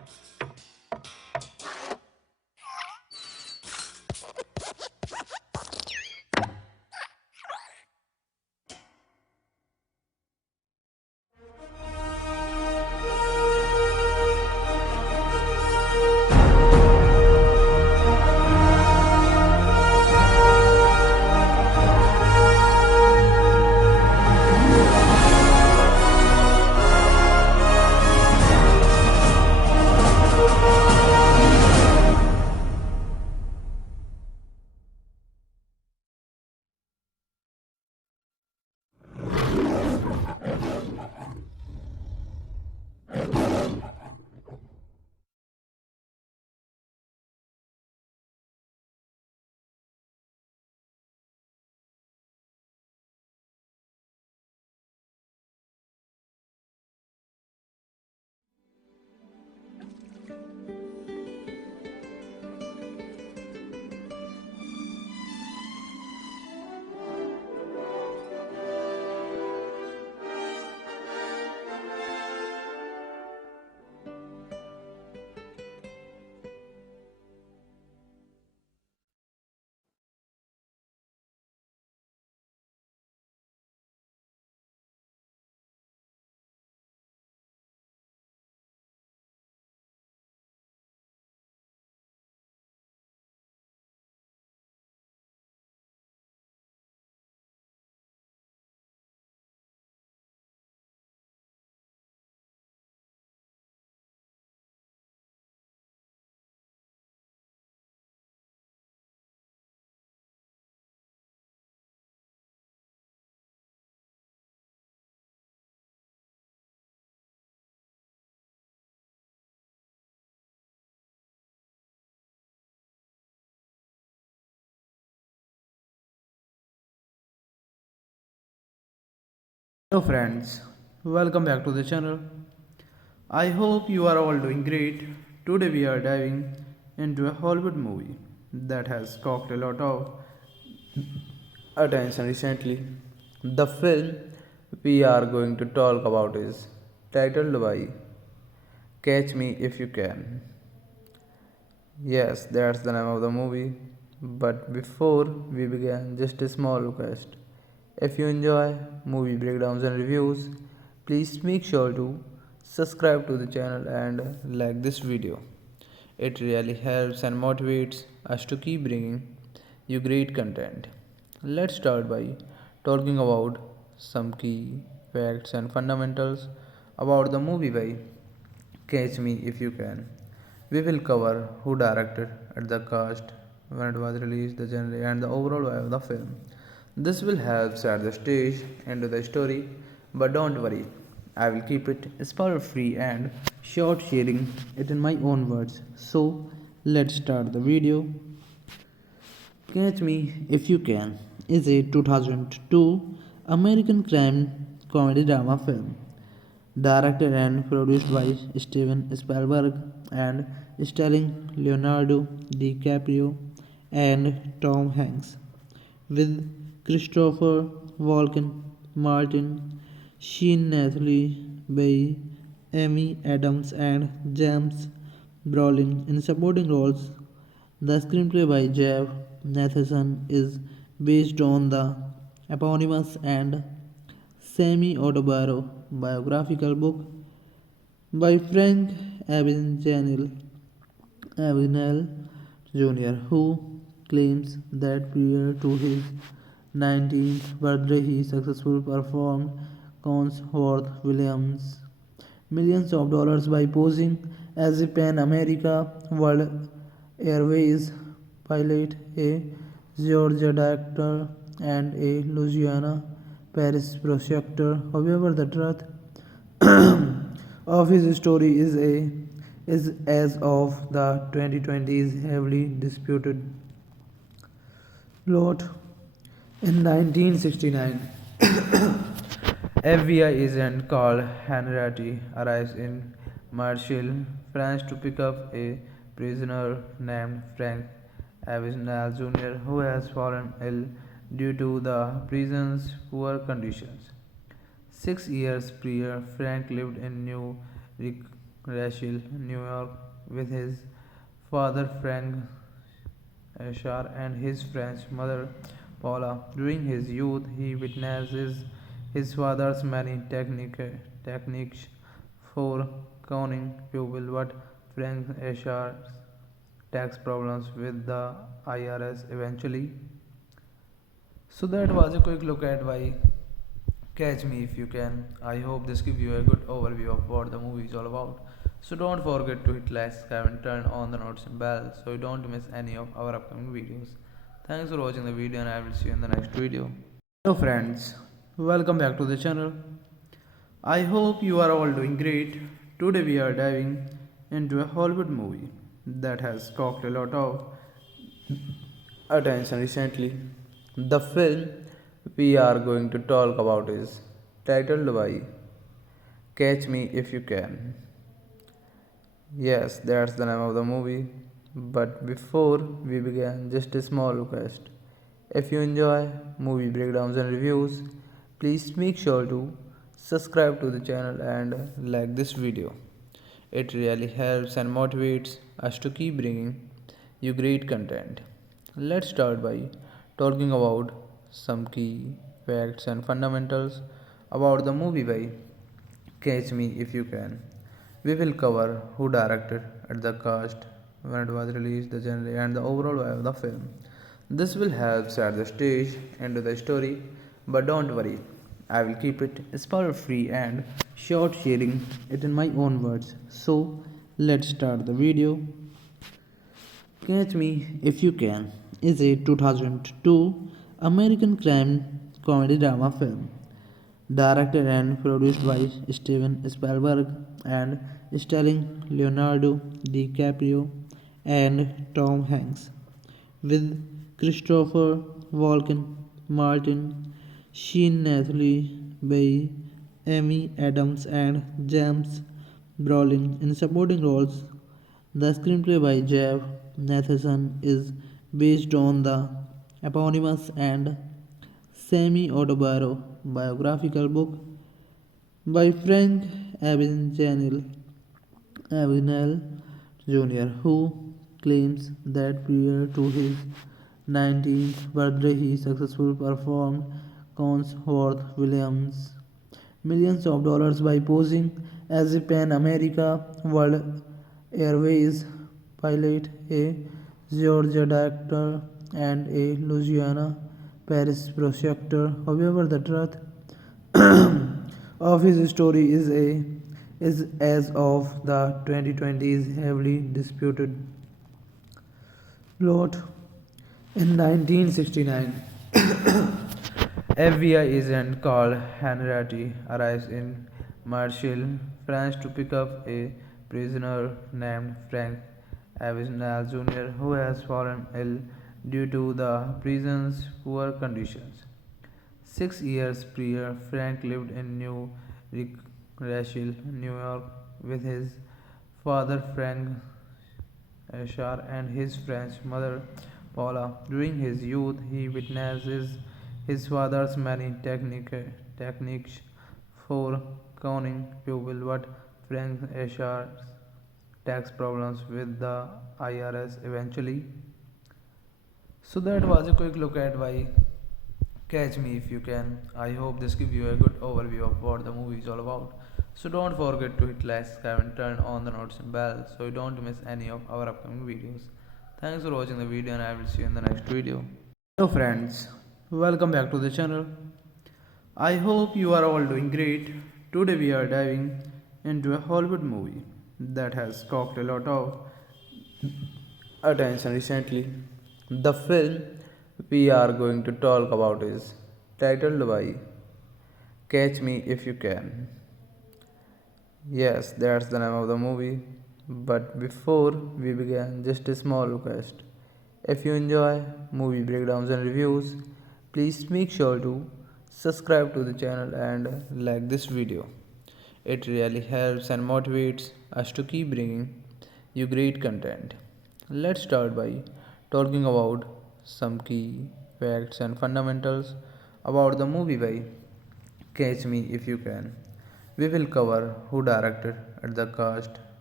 Hello friends, welcome back to the channel. I hope you are all doing great. Today we are diving into a Hollywood movie that has caught a lot of attention recently. The film we are going to talk about is titled by Catch Me If You Can. Yes, that's the name of the movie. But before we begin, just a small request. If you enjoy movie breakdowns and reviews, please make sure to subscribe to the channel and like this video. It really helps and motivates us to keep bringing you great content. Let's start by talking about some key facts and fundamentals about the movie by Catch Me If You Can. We will cover who directed at the cast, when it was released, the genre, and the overall vibe of the film. This will help set the stage into the story, but don't worry, I will keep it spoiler free and short, sharing it in my own words. So, let's start the video. Catch Me If You Can is a 2002 American crime comedy drama film directed and produced by Steven Spielberg and starring Leonardo DiCaprio and Tom Hanks, with Christopher Walken, Martin Sheen, Nathalie Baye, Amy Adams, and James Brolin in supporting roles. The screenplay by Jeff Nathanson is based on the eponymous and semi-autobiographical book by Frank Abagnale Jr., who claims that prior to his 19th birthday he successfully performed cons worth Williams millions of dollars by posing as a Pan America World Airways pilot, a Georgia doctor, and a Louisiana Paris prosecutor. However, the truth of his story is as of the 2020s heavily disputed. Plot in 1969, FBI agent Carl Henritti arrives in Marshall, France to pick up a prisoner named Frank Abagnale Jr., who has fallen ill due to the prison's poor conditions. 6 years prior, Frank lived in New Rachel, New York, with his father Frank Ashar and his French mother Paula. During his youth, he witnesses his father's many techniques for conning people, but Frank Ashar's tax problems with the IRS eventually. So that was a quick look at why Catch Me If You Can. I hope this gives you a good overview of what the movie is all about. So don't forget to hit like, subscribe and turn on the notification bell so you don't miss any of our upcoming videos. Thanks for watching the video and I will see you in the next video. Hello friends, welcome back to the channel. I hope you are all doing great. Today we are diving into a Hollywood movie that has caught a lot of attention recently. The film we are going to talk about is titled by Catch Me If You Can. Yes, that's the name of the movie. But before we begin, just a small request. If you enjoy movie breakdowns and reviews, please make sure to subscribe to the channel and like this video. It really helps and motivates us to keep bringing you great content. Let's start by talking about some key facts and fundamentals about the movie by Catch Me If You Can. We will cover who directed at the cast, when it was released, the genre, and the overall vibe of the film. This will help set the stage into the story, but don't worry, I will keep it spoiler free and short, sharing it in my own words. So, let's start the video. Catch Me If You Can is a 2002 American crime comedy drama film directed and produced by Steven Spielberg and starring Leonardo DiCaprio and Tom Hanks, with Christopher Walken, Martin Sheen, Nathalie Baye, Amy Adams, and James Brolin in supporting roles. The screenplay by Jeff Nathanson is based on the eponymous and semi-autobiographical book by Frank Abagnale Jr., who claims that prior to his 19th birthday he successfully performed cons worth Williams millions of dollars by posing as a Pan America World Airways pilot, a Georgia doctor, and a Louisiana Paris prosecutor. However, the truth of his story is as of the 2020s heavily disputed. Plot in 1969, FBI agent Carl Henritti arrives in Marshall, France to pick up a prisoner named Frank Abagnale Jr., who has fallen ill due to the prison's poor conditions. 6 years prior, Frank lived in New Rochelle, New York, with his father Frank Ashar and his French mother Paula. During his youth, he witnesses his father's many techniques for conning people, but Frank Ashar's tax problems with the IRS eventually. So that was a quick look at why Catch Me If You Can. I hope this gives you a good overview of what the movie is all about. So don't forget to hit like, subscribe and turn on the notification bell so you don't miss any of our upcoming videos. Thanks for watching the video and I will see you in the next video. Hello friends, welcome back to the channel. I hope you are all doing great. Today we are diving into a Hollywood movie that has caught a lot of attention recently. The film we are going to talk about is titled by Catch Me If You Can. Yes, that's the name of the movie. But before we begin, just a small request. If you enjoy movie breakdowns and reviews, please make sure to subscribe to the channel and like this video. It really helps and motivates us to keep bringing you great content. Let's start by talking about some key facts and fundamentals about the movie by Catch Me If You Can. We will cover who directed at the cast,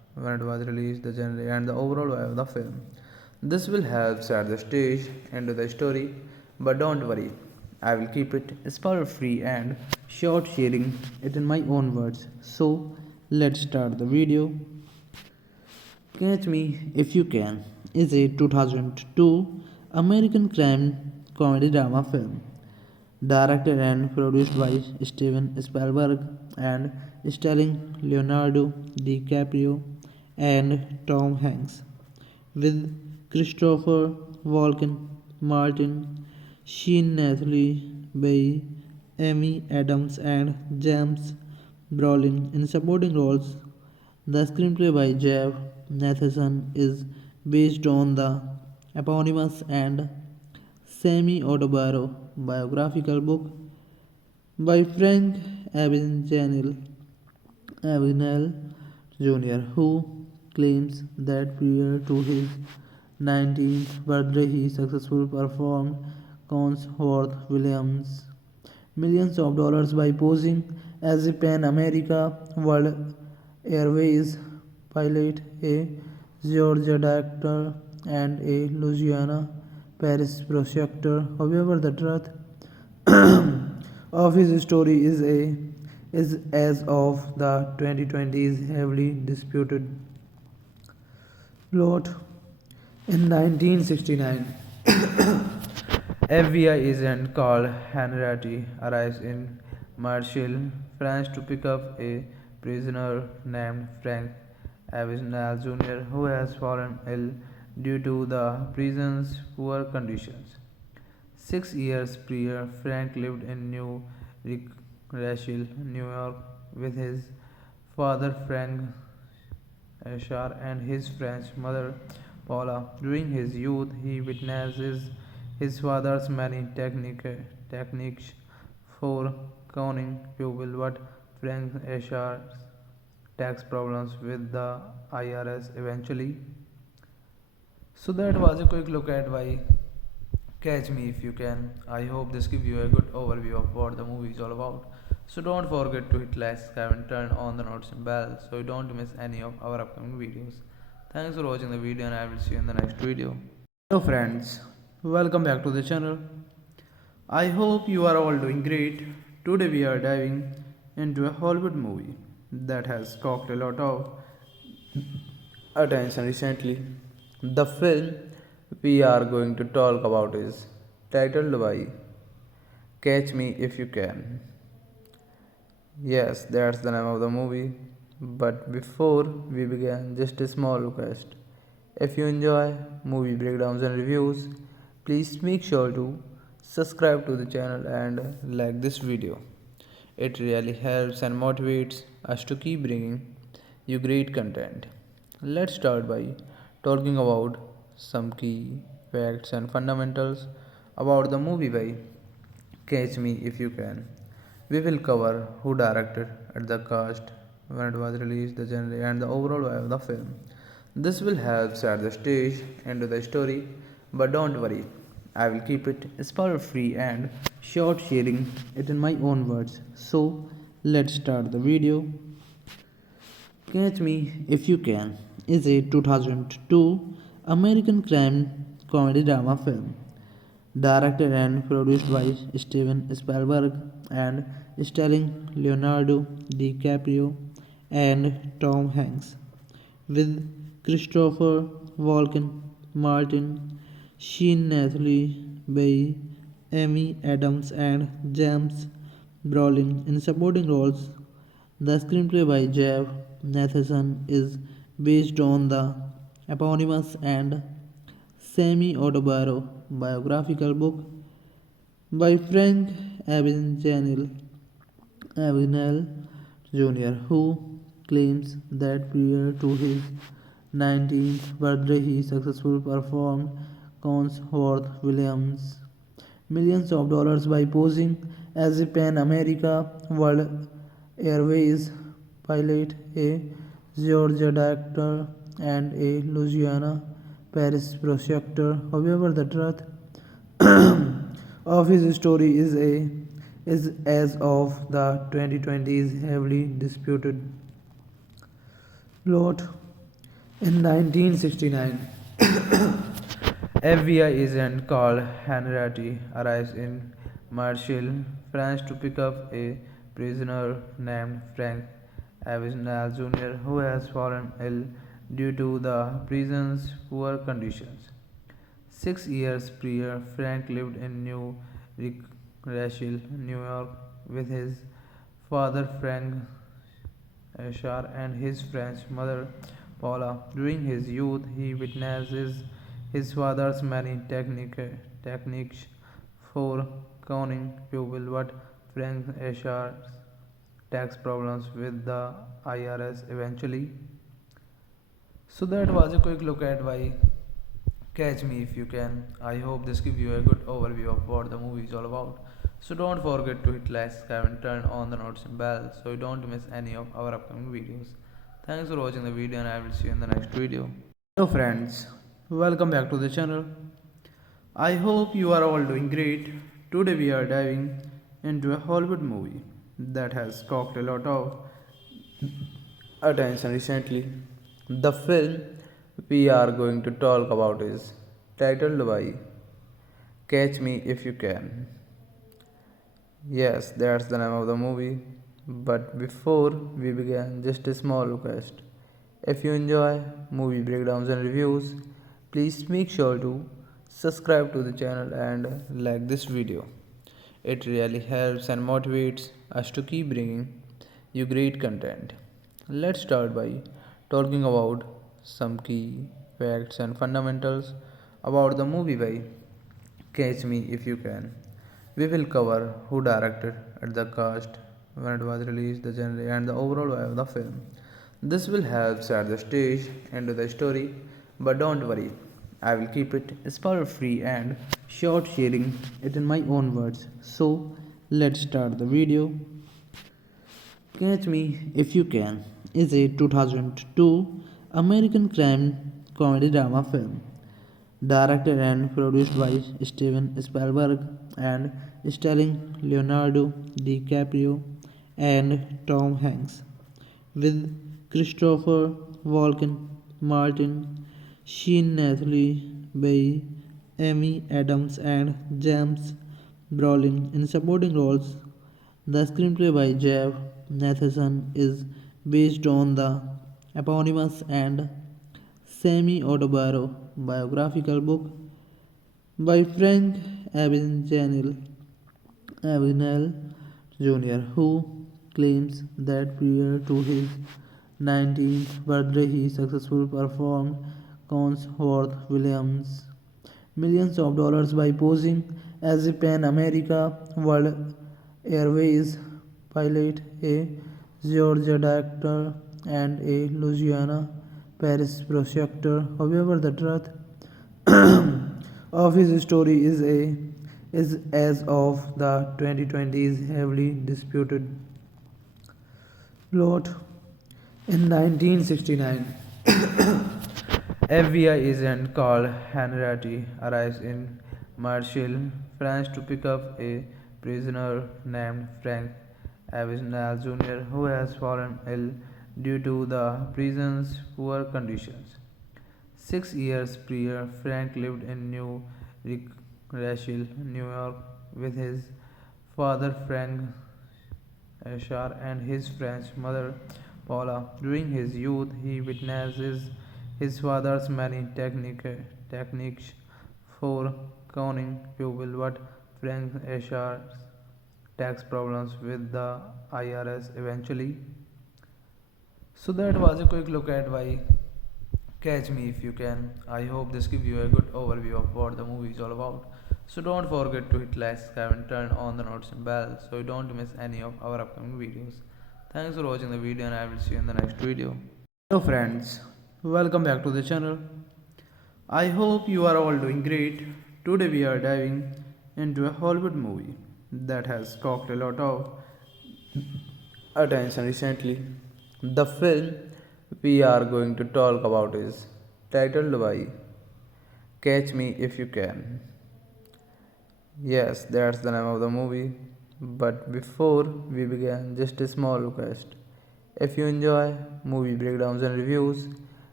when it was released, the genre, and the overall vibe of the film. This will help set the stage into the story, but don't worry, I will keep it spoiler free and short, sharing it in my own words. So, let's start the video. Catch Me If You Can is a 2002 American crime comedy drama film directed and produced by Steven Spielberg and starring Leonardo, DiCaprio, and Tom Hanks, with Christopher Walken, Martin Sheen, Nathalie Baye, Amy Adams, and James Brolin in supporting roles. The screenplay by Jeff Nathanson is based on the eponymous and semi-autobiographical book by Frank Abagnale Jr., who claims that prior to his 19th birthday he successfully performed Worth Williams millions of dollars by posing as a Pan America World Airways pilot, a Georgia doctor, and a Louisiana Paris prosecutor. However, the truth of his story is as of the 2020s heavily disputed. Plot in 1969, FBI agent called Henriette arrives in Marshall, France to pick up a prisoner named Frank Abagnale Jr., who has fallen ill due to the prison's poor conditions. 6 years prior, Frank lived in New Rochelle, New York, with his father Frank Ashar and his French mother Paula. During his youth, he witnesses his father's many techniques for conning people, but Frank Ashar's tax problems with the IRS eventually. So that was a quick look at why Catch Me If You Can. I hope this gives you a good overview of what the movie is all about. So don't forget to hit like, subscribe and turn on the notification bell so you don't miss any of our upcoming videos. Thanks for watching the video and I will see you in the next video. Hello friends, welcome back to the channel. I hope you are all doing great. Today we are diving into a Hollywood movie that has caught a lot of attention recently. The film we are going to talk about is titled by Catch Me If You Can. Yes, that's the name of the movie. But before we begin, just a small request. If you enjoy movie breakdowns and reviews, please make sure to subscribe to the channel and like this video. It really helps and motivates us to keep bringing you great content. Let's start by talking about some key facts and fundamentals about the movie by Catch Me If You Can. We will cover who directed at the cast, when it was released, the genre, and the overall vibe of the film. This will help set the stage into the story, but don't worry, I will keep it spoiler free and short, sharing it in my own words. So, let's start the video. Catch Me If You Can is a 2002 American crime comedy drama film directed and produced by Steven Spielberg and starring Leonardo DiCaprio and Tom Hanks, with Christopher Walken, Martin Sheen, Nathalie Baye, Amy Adams, and James Brolin in supporting roles. The screenplay by Jeff Nathanson is based on the eponymous and semi-autobiographical book by Frank Abagnale Jr., who claims that prior to his 19th birthday he successfully performed Worth Williams millions of dollars by posing as a Pan America World Airways pilot, a Georgia doctor, and a Louisiana Paris prosecutor. However, the truth of his story is as of the 2020s heavily disputed. Plot In 1969, FBI agent called Henriette arrives in Marseille, France to pick up a prisoner named Frank Abagnale Jr., who has fallen ill due to the prison's poor conditions. 6 years prior, Frank lived in New Rochelle, New York, with his father Frank Ashar and his French mother Paula. During his youth, he witnesses his father's many techniques for conning people, but Frank Ashar's tax problems with the IRS eventually. So that was a quick look at why Catch Me If You Can. I hope this gives you a good overview of what the movie is all about. So don't forget to hit like, subscribe and turn on the notification bell so you don't miss any of our upcoming videos. Thanks for watching the video and I will see you in the next video. Hello friends, welcome back to the channel. I hope you are all doing great. Today we are diving into a Hollywood movie that has caught a lot of attention recently. The film we are going to talk about is titled by Catch Me If You Can. Yes, that's the name of the movie. But before we begin, just a small request. If you enjoy movie breakdowns and reviews, please make sure to subscribe to the channel and like this video. It really helps and motivates us to keep bringing you great content. Let's start by talking about some key facts and fundamentals about the movie by Catch Me If You Can. We will cover who directed it, the cast, when it was released, the genre, and the overall vibe of the film. This will help set the stage into the story, but don't worry, I will keep it spoiler free and short, sharing it in my own words. So, let's start the video. Catch Me If You Can is a 2002 American crime comedy drama film directed and produced by Steven Spielberg and starring Leonardo, DiCaprio and Tom Hanks, with Christopher Walken, Martin Sheen, Nathalie Baye, Amy Adams, and James Brolin in supporting roles. The screenplay by Jeff Nathanson is based on the eponymous and semi-autobiographical book by Frank Abagnale Jr., who claims that prior to his 19th birthday he successfully performed cons worth Williams millions of dollars by posing as a Pan America World Airways pilot, a Georgia doctor, and a Louisiana Paris prosecutor. However, the truth of his story is as of the 2020s heavily disputed. Plot in 1969, FBI agent called Henriette arrives in Marseille, France to pick up a prisoner named Frank Abagnale Jr., who has fallen ill due to the prison's poor conditions. 6 years prior, Frank lived in New Rochelle, New York, with his father Frank Ashar and his French mother Paula. During his youth, he witnesses his father's many techniques for conning people, but Frank Ashar's tax problems with the IRS eventually. So that was a quick look at why Catch Me If You Can. I hope this gives you a good overview of what the movie is all about. So don't forget to hit like, subscribe and turn on the notification bell so you don't miss any of our upcoming videos. Thanks for watching the video and I will see you in the next video. Hello friends, welcome back to the channel. I hope you are all doing great. Today we are diving into a Hollywood movie that has caught a lot of attention recently. The film we are going to talk about is titled by Catch Me If You Can. Yes, that's the name of the movie. But before we begin, just a small request. If you enjoy movie breakdowns and reviews,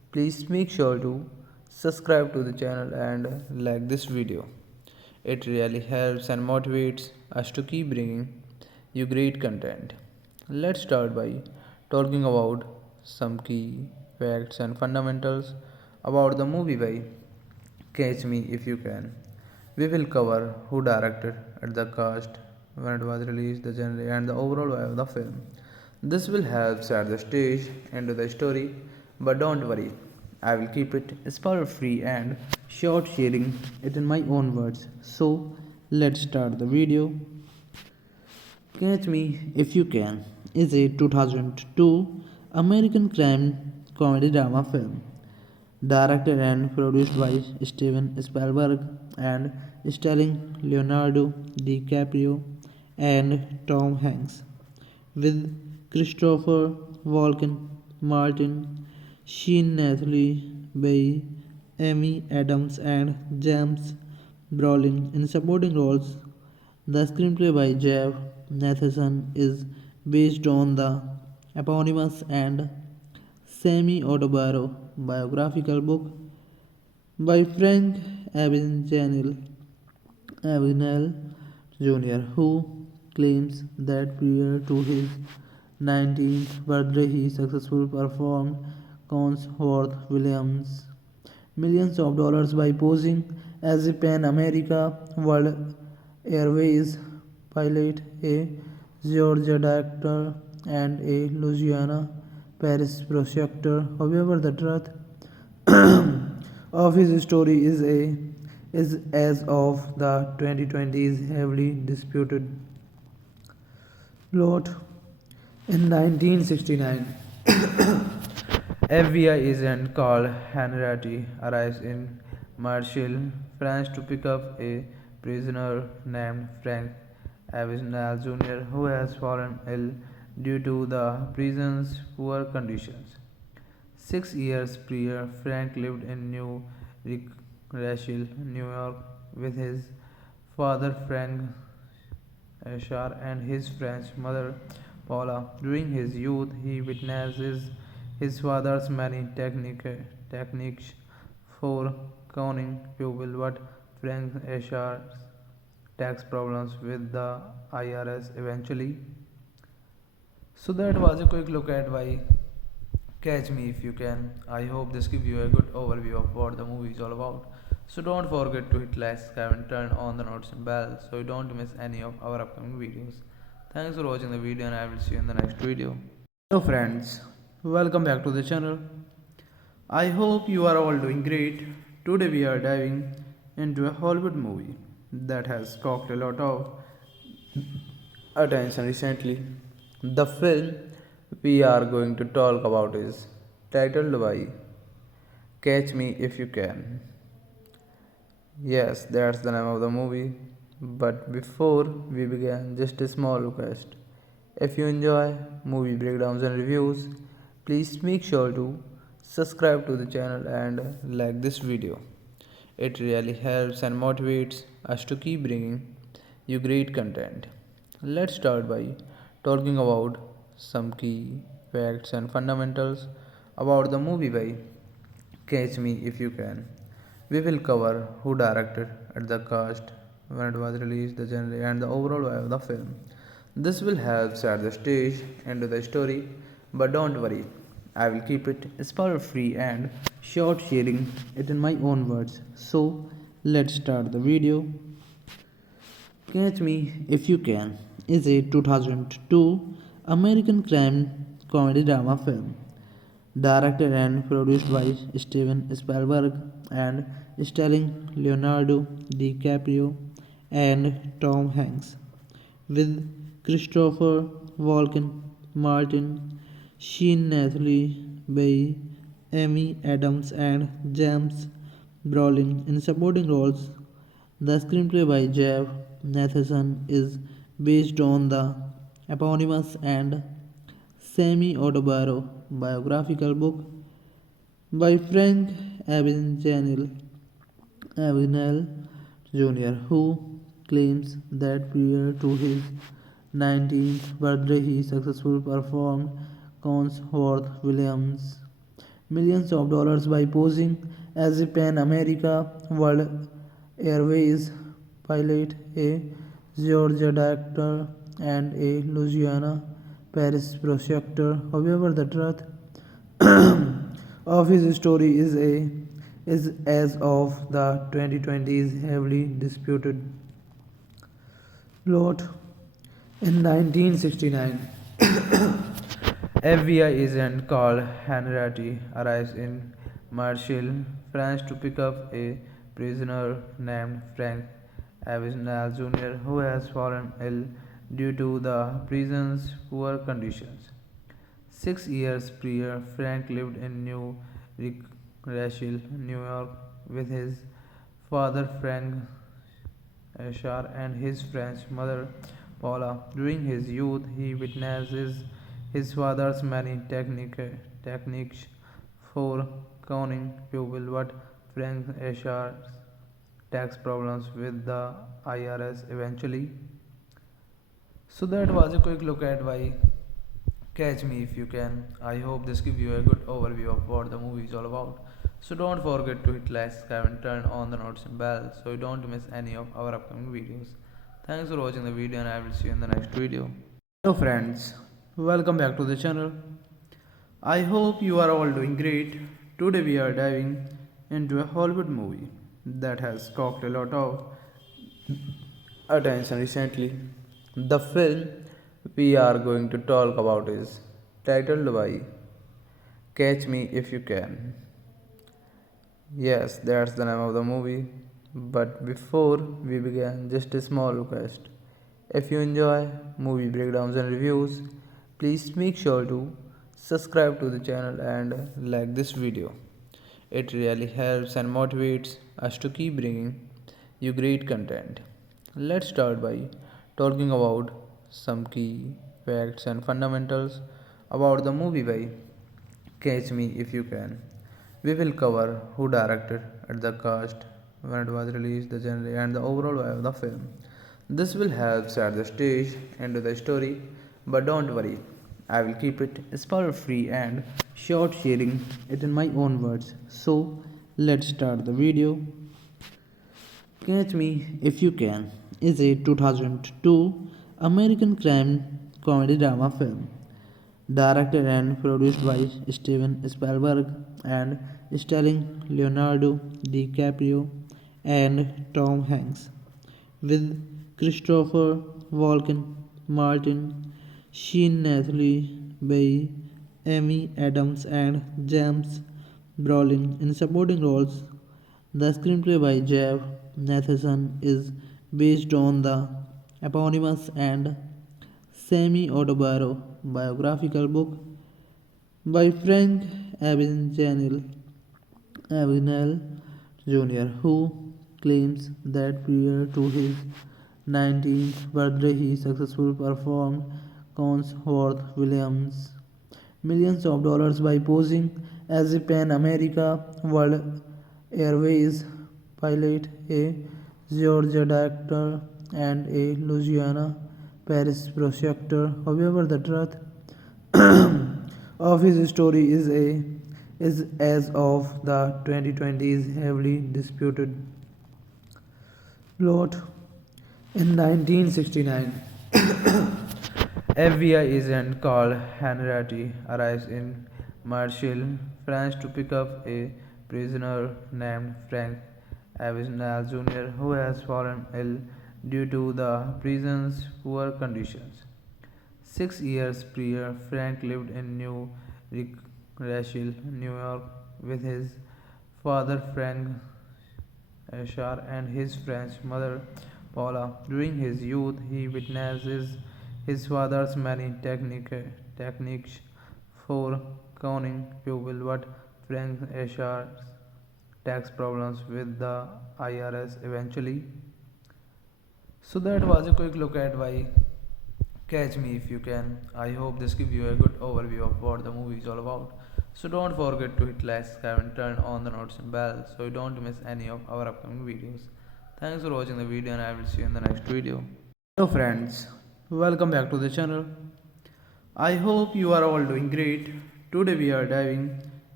Please make sure to subscribe to the channel and like this video. It really helps and motivates us to keep bringing you great content. Let's start by talking about some key facts and fundamentals about the movie by Catch Me If You Can. We will cover who directed at the cast, when it was released, the genre, and the overall vibe of the film. This will help set the stage into the story, but don't worry, I will keep it spoiler free and short, sharing it in my own words. So, let's start the video. Catch Me If You Can is a 2002 American crime comedy drama film directed and produced by Steven Spielberg and starring Leonardo DiCaprio and Tom Hanks, with Christopher Walken, Martin Sheen, Nathalie Baye, Amy Adams, and James Brolin in supporting roles. The screenplay by Jeff Nathanson is based on the eponymous and semi-autobiographical book by Frank Abagnale Jr., who claims that prior to his 19th birthday he successfully performed cons worth Williams millions of dollars by posing as a Pan America World Airways pilot, a Georgia doctor, and a Louisiana Paris prosecutor. However, the truth of his story is as of the 2020s heavily disputed. Plot in 1969, FBI agent Carl Henritti arrives in Marshall, France to pick up a prisoner named Frank Abagnale Jr., who has fallen ill due to the prison's poor conditions. 6 years prior, Frank lived in New Rochelle, New York, with his father Frank Ashar and his French mother Paula. During his youth, he witnesses his father's many techniques for conning people, but Frank Ashar's tax problems with the IRS eventually. So that was a quick look at why Catch Me If You Can. I hope this gives you a good overview of what the movie is all about. So don't forget to hit like, subscribe and turn on the notification bell so you don't miss any of our upcoming videos. Thanks for watching the video and I will see you in the next video. Hello friends, welcome back to the channel. I hope you are all doing great. Today we are diving into a Hollywood movie that has sparked a lot of attention recently. The film we are going to talk about is titled by Catch Me If You Can. Yes, that's the name of the movie. But before we begin, just a small request. If you enjoy movie breakdowns and reviews, please make sure to subscribe to the channel and like this video. It really helps and motivates us to keep bringing you great content. Let's start by talking about some key facts and fundamentals about the movie by Catch Me If You Can. We will cover who directed at the cast, when it was released, the genre, and the overall vibe of the film. This will help set the stage into the story, but don't worry, I will keep it spoiler free and short, sharing it in my own words. So, let's start the video. Catch Me If You Can is a 2002 American crime comedy drama film directed and produced by Steven Spielberg and starring Leonardo DiCaprio and Tom Hanks, with Christopher Walken, Martin Sheen, Nathalie Baye, Amy Adams, and James Brolin in supporting roles. The screenplay by Jeff Nathanson is based on the eponymous and semi-autobiographical book by Frank Abagnale Jr., who claims that prior to his 19th birthday he successfully performed cons worth Williams millions of dollars by posing as a Pan America World Airways pilot, a Georgia doctor, and a Louisiana Paris prosecutor. However, the truth of his story is as of the 2020s heavily disputed plot. In 1969, FBI agent called Henrietta arrives in Marshall, France to pick up a prisoner named Frank Abagnale Jr., who has fallen ill due to the prison's poor conditions. 6 years prior, Frank lived in New Rochelle, New York, with his father Frank Ashar and his French mother Paula. During his youth, he witnesses his father's many techniques for conning people, but Frank Ashar's tax problems with the IRS eventually. So that was a quick look at why Catch Me If You Can. I hope this gives you a good overview of what the movie is all about. So don't forget to hit like, subscribe and turn on the notification bell so you don't miss any of our upcoming videos. Thanks for watching the video and I will see you in the next video. Hello friends, welcome back to the channel. I hope you are all doing great. Today we are diving into a Hollywood movie that has caught a lot of attention recently. The film we are going to talk about is titled by Catch Me If You Can. Yes, that's the name of the movie. But before we begin, just a small request. If you enjoy movie breakdowns and reviews, please make sure to subscribe to the channel and like this video. It really helps and motivates us to keep bringing you great content. Let's start by talking about some key facts and fundamentals about the movie by Catch Me If You Can. We will cover who directed it, the cast, when it was released, the genre, and the overall vibe of the film. This will help set the stage into the story, but don't worry, I will keep it spoiler free and short, sharing it in my own words. So, let's start the video. Catch Me If You Can is a 2002 American crime comedy drama film directed and produced by Steven Spielberg and starring Leonardo DiCaprio and Tom Hanks, with Christopher Walken, Martin Sheen, Natalie Bay, Amy Adams, and James Brolin in supporting roles. The screenplay by Jeff Nathanson is based on the eponymous and semi-autobiographical book by Frank Abagnale Jr., who claims that prior to his 19th birthday he successfully performed cons worth Williams millions of dollars by posing as a Pan America World Airways pilot, a Georgia doctor, and a Louisiana Paris prosecutor. However, the truth of his story is as of the 2020s heavily disputed plot. In 1969, FBI agent called Henrietta arrives in Marshall, France to pick up a prisoner named Frank Abagnale Jr., who has fallen ill due to the prison's poor conditions. 6 years prior, Frank lived in New Rochelle, New York, with his father Frank Ashar and his French mother Paula. During his youth, he witnesses his father's many techniques for conning people, but Frank Ashar's tax problems with the IRS eventually. So that was a quick look at why Catch Me If You Can. I hope this gives you a good overview of what the movie is all about. So don't forget to hit like, subscribe and turn on the notification bell so you don't miss any of our upcoming videos. Thanks for watching the video and I will see you in the next video. Hello friends, welcome back to the channel. I hope you are all doing great. Today we are diving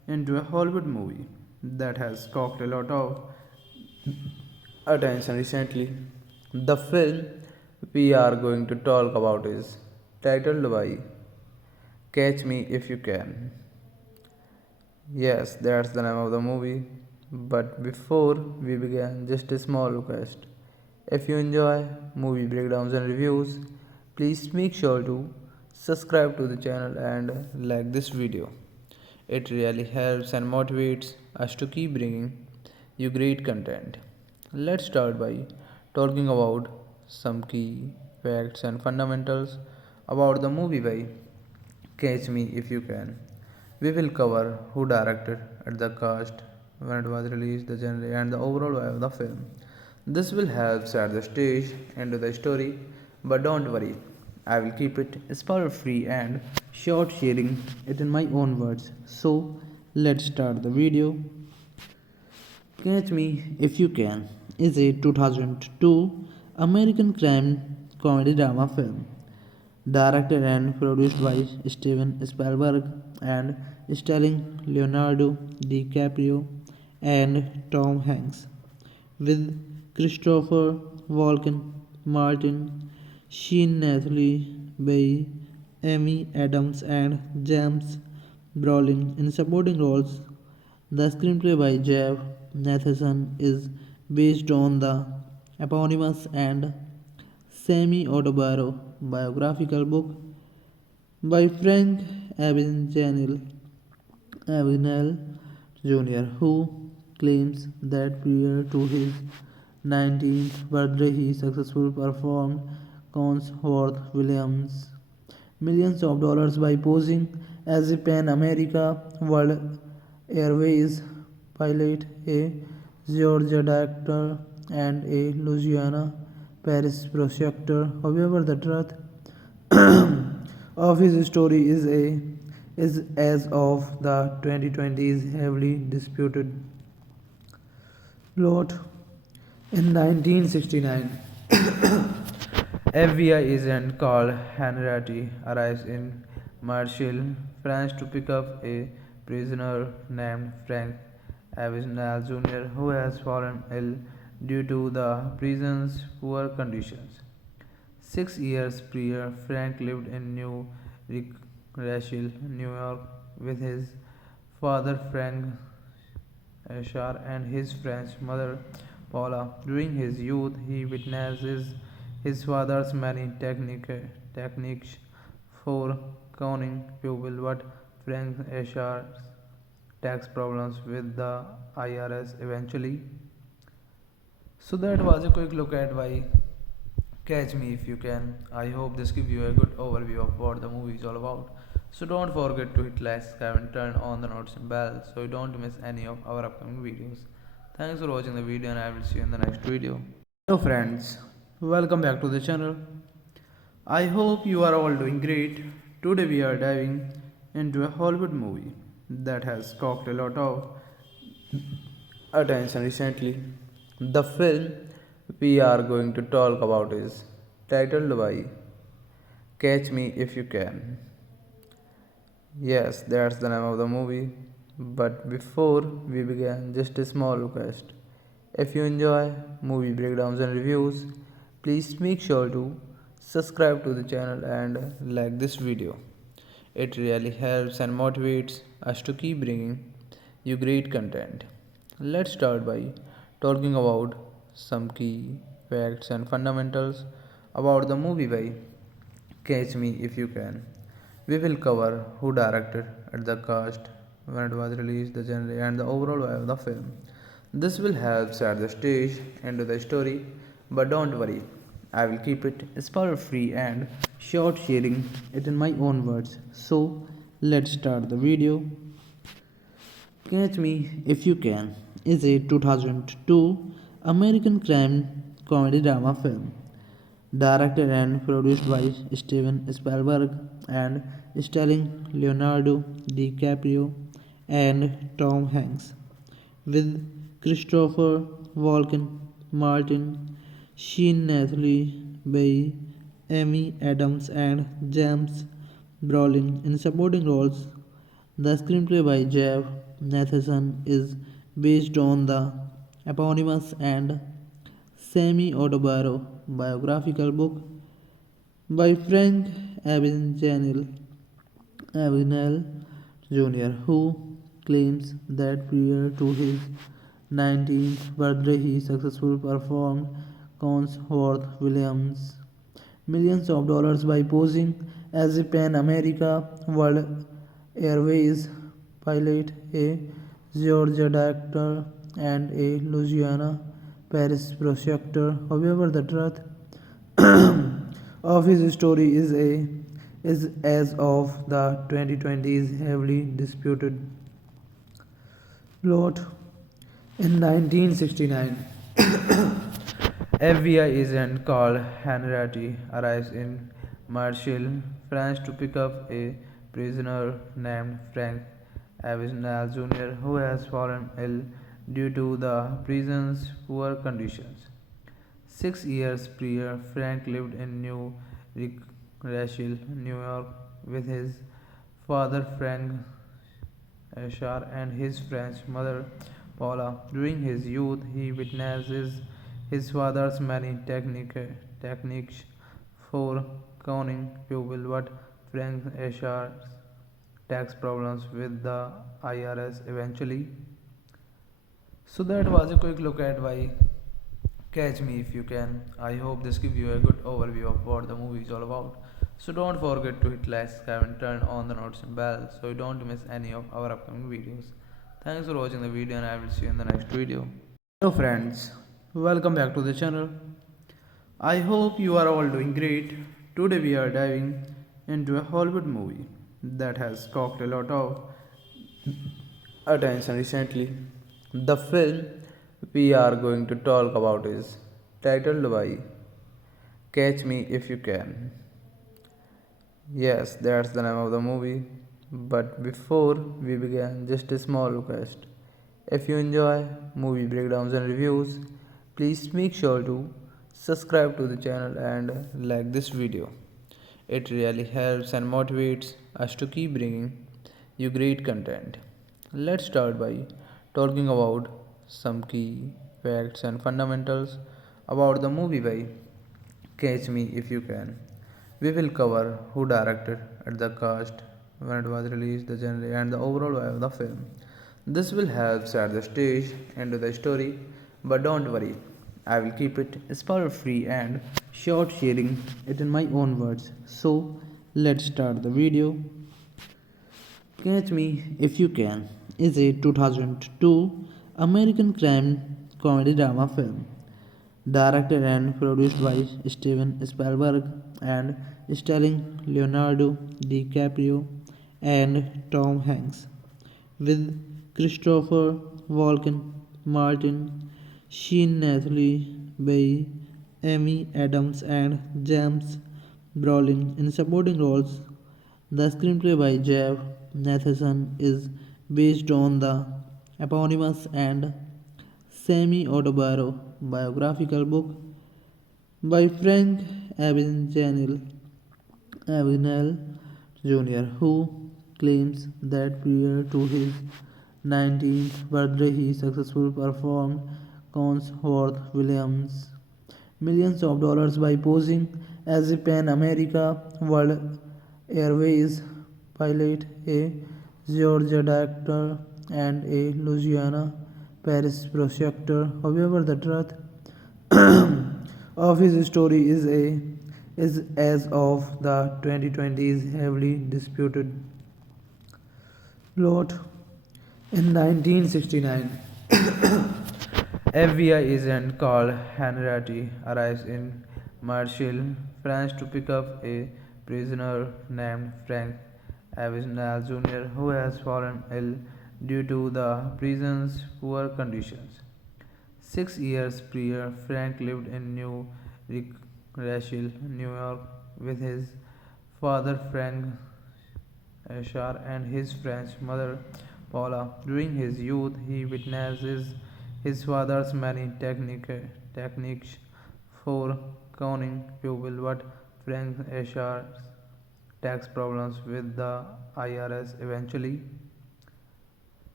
into a Hollywood movie that has caught a lot of attention recently. The film we are going to talk about is titled by Catch Me If You Can. Yes, that's the name of the movie. But before we begin, just a small request. If you enjoy movie breakdowns and reviews, please make sure to subscribe to the channel and like this video. It really helps and motivates us to keep bringing you great content. Let's start by talking about some key facts and fundamentals about the movie by Catch Me If You Can. We will cover who directed at the cast, when it was released, the genre, and the overall vibe of the film. This will help set the stage into the story, but don't worry, I will keep it spoiler free and short, sharing it in my own words. So, let's start the video. Catch Me If You Can is a 2002 American crime comedy drama film directed and produced by Steven Spielberg and starring Leonardo DiCaprio and Tom Hanks, with Christopher Walken, Martin Sheen, Nathalie Baye, Amy Adams, and James Brolin in supporting roles. The screenplay by Jeff Nathanson is based on the eponymous and semi-autobiographical book by Frank Abagnale Jr., who claims that prior to his 19th birthday he successfully performed cons worth Williams millions of dollars by posing as a Pan America World Airways pilot, a Georgia doctor, and a Louisiana Paris prosecutor. However, the truth of his story is as of the 2020s heavily disputed. Plot in 1969, FBI agent Carl Henritti arrives in Marshall, France to pick up a prisoner named Frank Abagnale Jr., who has fallen ill due to the prison's poor conditions. 6 years prior, Frank lived in New Rochelle, New York, with his father Frank Ashar and his French mother Paula. During his youth, he witnesses his father's many techniques for conning people, but Frank Ashar's tax problems with the IRS eventually. So that was a quick look at why Catch Me If You Can. I hope this gives you a good overview of what the movie is all about. So don't forget to hit like, subscribe and turn on the notification bell so you don't miss any of our upcoming videos. Thanks for watching the video and I will see you in the next video. Hello friends, welcome back to the channel. I hope you are all doing great. Today we are diving into a Hollywood movie that has caught a lot of attention recently. The film we are going to talk about is titled by Catch Me If You Can. Yes, that's the name of the movie. But before we begin, just a small request. If you enjoy movie breakdowns and reviews, please make sure to subscribe to the channel and like this video. It really helps and motivates us to keep bringing you great content. Let's start by talking about some key facts and fundamentals about the movie by Catch Me If You Can. We will cover who directed at the cast, when it was released, the genre, and the overall vibe of the film. This will help set the stage into the story, but don't worry, I will keep it spoiler free and short, sharing it in my own words. So, let's start the video. Catch Me If You Can is a 2002 American crime comedy drama film directed and produced by Steven Spielberg and starring Leonardo DiCaprio and Tom Hanks, with Christopher Walken, Martin Sheen, Nathalie Baye, Amy Adams, and James Brolin in supporting roles. The screenplay by Jeff Nathan is based on the eponymous and semi-autobiographical book by Frank Abagnale Abagnale Jr., who claims that prior to his 19th birthday he successfully performed Worth Williams millions of dollars by posing as a Pan America World Airways pilot, a Georgia doctor, and a Louisiana Paris prosecutor. However, the truth of his story is as of the 2020s heavily disputed. Plot in 1969, FBI agent called Henriette arrives in Marseille, France to pick up a prisoner named Frank Abagnale Jr., who has fallen ill due to the prison's poor conditions. 6 years prior, Frank lived in New Rochelle, New York, with his father Frank Ashar and his French mother Paula. During his youth, he witnesses his father's many techniques for conning people, but Frank Ashar's tax problems with the IRS eventually. So that was a quick look at why Catch Me If You Can. I hope this gives you a good overview of what the movie is all about. So don't forget to hit like, subscribe and turn on the notification bell so you don't miss any of our upcoming videos. Thanks for watching the video and I will see you in the next video. Hello friends, welcome back to the channel. I hope you are all doing great. Today we are diving into a Hollywood movie that has caught a lot of attention recently. The film we are going to talk about is titled by Catch Me If You Can. Yes, that's the name of the movie. But before we begin, just a small request. If you enjoy movie breakdowns and reviews, please make sure to subscribe to the channel and like this video. It really helps and motivates us to keep bringing you great content. Let's start by talking about some key facts and fundamentals about the movie by Catch Me If You Can. We will cover who directed at the cast, when it was released, the genre, and the overall vibe of the film. This will help set the stage into the story, but don't worry, I will keep it spoiler free and short, sharing it in my own words. So, let's start the video. Catch Me If You Can is a 2002 American crime comedy drama film directed and produced by Steven Spielberg and starring Leonardo DiCaprio and Tom Hanks, with Christopher Walken, Martin Sheen, Nathalie Baye, Amy Adams, and James Brolin in supporting roles. The screenplay by Jeff Nathanson is based on the eponymous and semi-autobiographical book by Frank Abagnale Jr., who claims that prior to his 19th birthday he successfully performed Worth Williams millions of dollars by posing as a Pan America World Airways pilot, a Georgia doctor, and a Louisiana Paris prosecutor. However, the truth of his story is as of the 2020s heavily disputed. Plot in 1969, FBI agent called Henriette arrives in Marseille, France to pick up a prisoner named Frank Abagnale Jr., who has fallen ill due to the prison's poor conditions. 6 years prior, Frank lived in New Rochelle, New York, with his father Frank Ashar and his French mother Paula. During his youth, he witnesses his father's many techniques for conning people, but Frank Ashar's tax problems with the IRS eventually.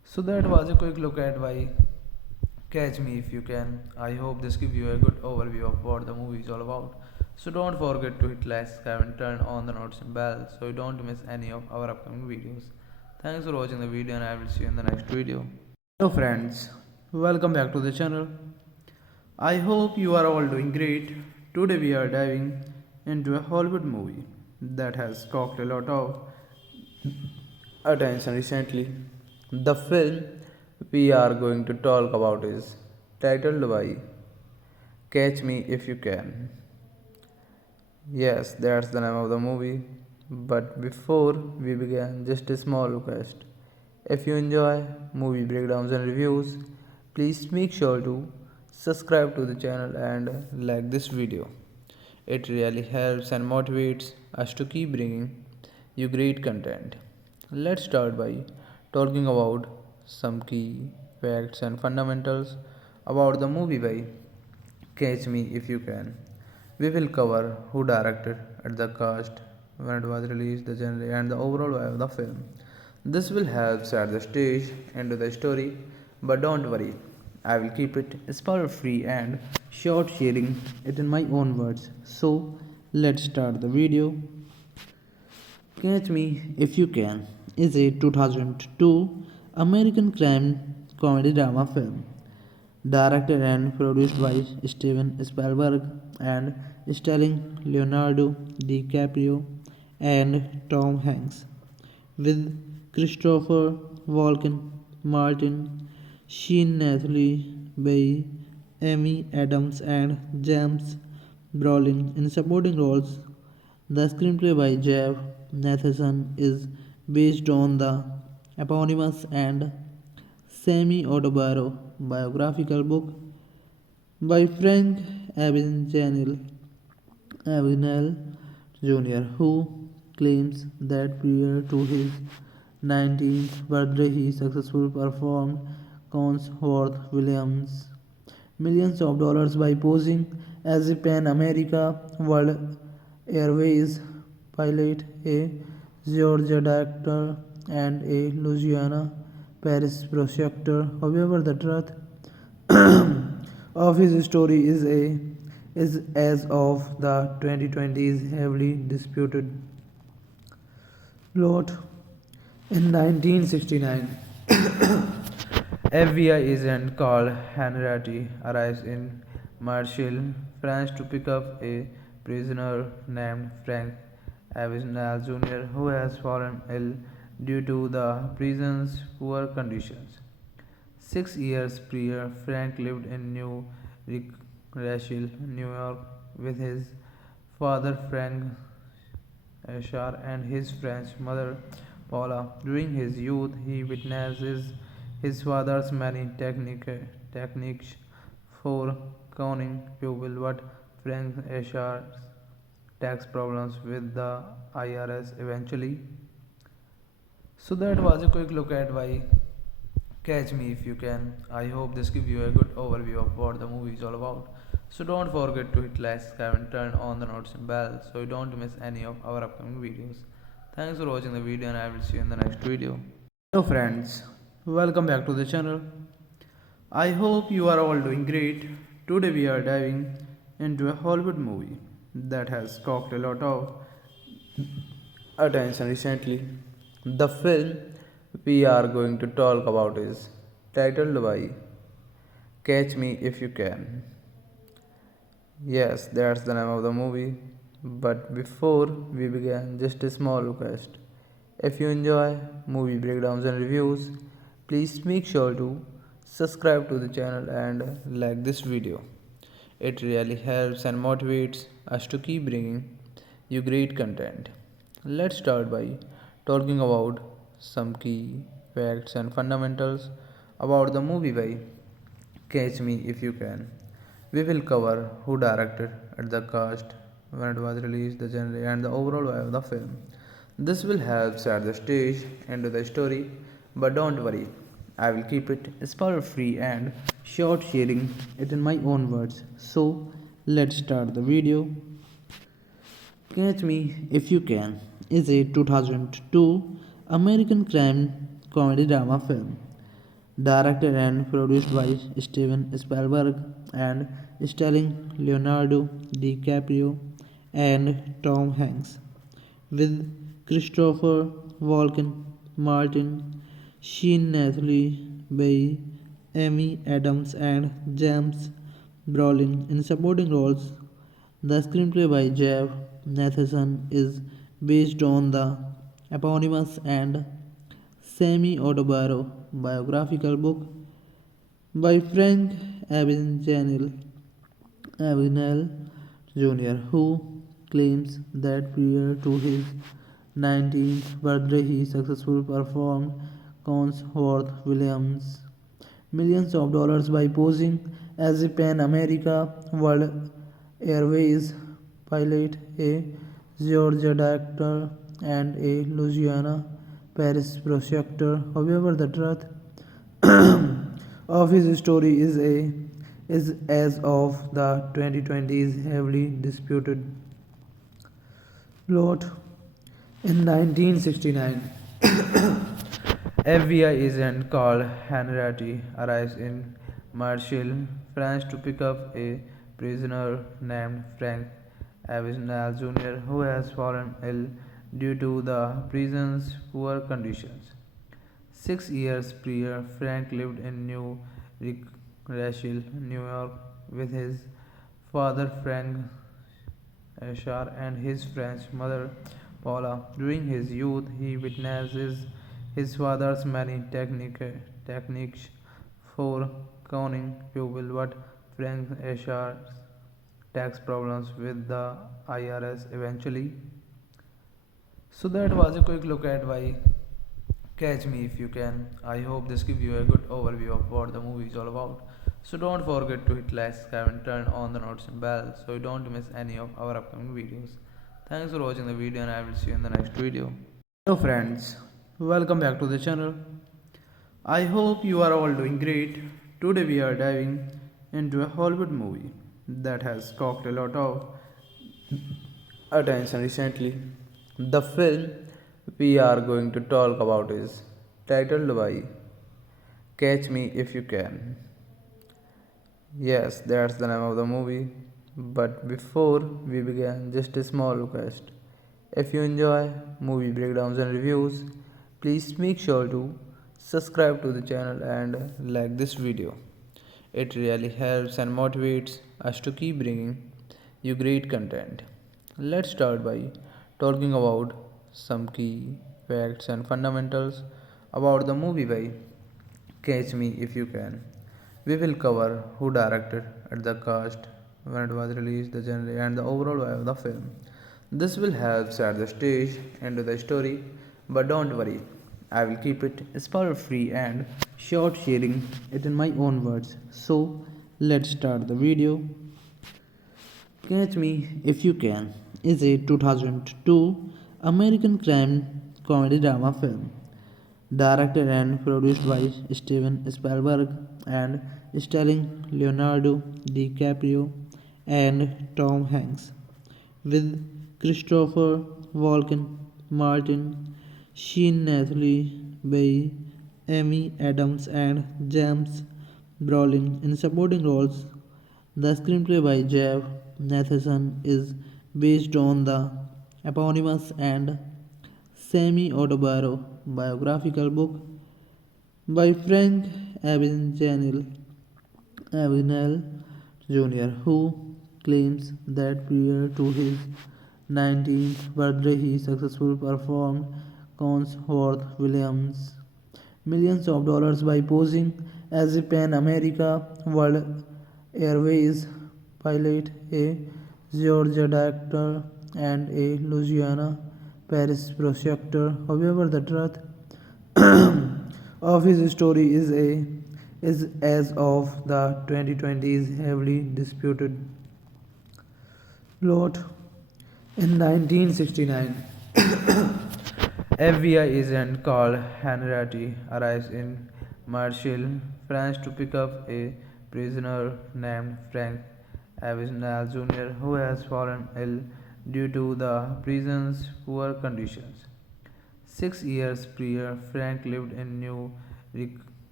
So that was a quick look at why Catch Me If You Can. I hope this gives you a good overview of what the movie is all about. So don't forget to hit like, subscribe and turn on the notification bell so you don't miss any of our upcoming videos. Thanks for watching the video and I will see you in the next video. Hello friends, welcome back to the channel. I hope you are all doing great. Today we are diving into a Hollywood movie that has caught a lot of attention recently. The film we are going to talk about is titled by Catch Me If You Can. Yes, that's the name of the movie. But before we begin, just a small request. If you enjoy movie breakdowns and reviews, please make sure to subscribe to the channel and like this video. It really helps and motivates us to keep bringing you great content. Let's start by talking about some key facts and fundamentals about the movie by Catch Me If You Can. We will cover who directed at the cast, when it was released, the genre, and the overall vibe of the film. This will help set the stage into the story, but don't worry, I will keep it spoiler free and short, sharing it in my own words. So, let's start the video. Catch Me If You Can is a 2002 American crime comedy drama film directed and produced by Steven Spielberg and starring Leonardo DiCaprio and Tom Hanks, with Christopher Walken, Martin Sheen, Natalie Bay, Amy Adams, and James Brolin in supporting roles. The screenplay by Jeff Nathanson is based on the eponymous and semi-autobiographical book by Frank Abagnale Jr., who claims that prior to his 19th birthday he successfully performed cons worth Williams millions of dollars by posing as a Pan America World Airways pilot, a Georgia doctor, and a Louisiana Paris prosecutor. However, the truth of his story is as of the 2020s heavily disputed. Plot in 1969, FBI agent Carl Henritti arrives in Marshall, France to pick up a prisoner named Frank Abagnale Jr., who has fallen ill due to the prison's poor conditions. 6 years prior, Frank lived in New Rochelle, New York, with his father Frank Ashar and his French mother Paula. During his youth, he witnesses his father's many techniques for conning people, but Frank Ashar's tax problems with the IRS eventually. So that was a quick look at why Catch Me If You Can. I hope this gives you a good overview of what the movie is all about. So don't forget to hit like, subscribe and turn on the notification bell so you don't miss any of our upcoming videos. Thanks for watching the video and I will see you in the next video. Hello friends, welcome back to the channel. I hope you are all doing great. Today we are diving into a Hollywood movie that has caught a lot of attention recently. The film we are going to talk about is titled by Catch Me If You Can. Yes, that's the name of the movie. But before we begin, just a small request. If you enjoy movie breakdowns and reviews, please make sure to subscribe to the channel and like this video. It really helps and motivates us to keep bringing you great content. Let's start by talking about some key facts and fundamentals about the movie by Catch Me If You Can. We will cover who directed at the cast, when it was released, the genre, and the overall vibe of the film. This will help set the stage into the story, but don't worry, I will keep it spoiler free and short, sharing it in my own words. So, let's start the video. Catch Me If You Can is a 2002 American crime comedy drama film directed and produced by Steven Spielberg, and starring Leonardo, DiCaprio, and Tom Hanks, with Christopher Walken, Martin Sheen, Nathalie Baye, Amy Adams, and James Brolin in supporting roles. The screenplay by Jeff Nathanson is based on the eponymous and semi-autobiographical book by Frank Abagnale Abagnale Jr., who claims that prior to his 19th birthday he successfully performed Worth Williams millions of dollars by posing as a Pan America World Airways pilot, a Georgia doctor, and a Louisiana Paris prosecutor. However, the truth of his story is as of the 2020s heavily disputed. Plot in 1969, FBI agent called Henriette arrives in Marshall, France to pick up a prisoner named Frank Abagnale Jr., who has fallen ill due to the prison's poor conditions. 6 years prior, Frank lived in New Rochelle, New York, with his father Frank Ashar and his French mother Paula. During his youth, he witnesses his father's many techniques for conning people, but Frank Ashar's tax problems with the IRS eventually. So that was a quick look at why Catch Me If You Can. I hope this gives you a good overview of what the movie is all about. So don't forget to hit like, subscribe and turn on the notification bell so you don't miss any of our upcoming videos. Thanks for watching the video and I will see you in the next video. Hello friends, welcome back to the channel. I hope you are all doing great. Today we are diving into a Hollywood movie that has caught a lot of attention recently. The film we are going to talk about is titled by Catch Me If You Can. Yes, that's the name of the movie. But before we begin, just a small request. If you enjoy movie breakdowns and reviews, please make sure to subscribe to the channel and like this video. It really helps and motivates us to keep bringing you great content. Let's start by talking about some key facts and fundamentals about the movie by Catch Me If You Can. We will cover who directed at the cast, when it was released, the genre, and the overall vibe of the film. This will help set the stage into the story, but don't worry, I will keep it spoiler free and short, sharing it in my own words. So let's start the video. Catch Me If You Can is a 2002 American crime comedy drama film directed and produced by Steven Spielberg and starring Leonardo DiCaprio and Tom Hanks, with Christopher Walken, Martin Sheen, Nathalie Baye, Amy Adams, and James Brolin in supporting roles. The screenplay by Jeff Nathanson is based on the eponymous and semi-autobiographical book by Frank Abagnale Jr., who claims that prior to his 19th birthday he successfully performed Worth Williams millions of dollars by posing as a Pan America World Airways pilot, a Georgia doctor, and a Louisiana Paris prosecutor. However, the truth of his story is as of the 2020s heavily disputed. Plot in 1969, FBI agent called Henriette arrives in Marshall, France to pick up a prisoner named Frank Abagnale Jr., who has fallen ill due to the prison's poor conditions. 6 years prior, Frank lived in New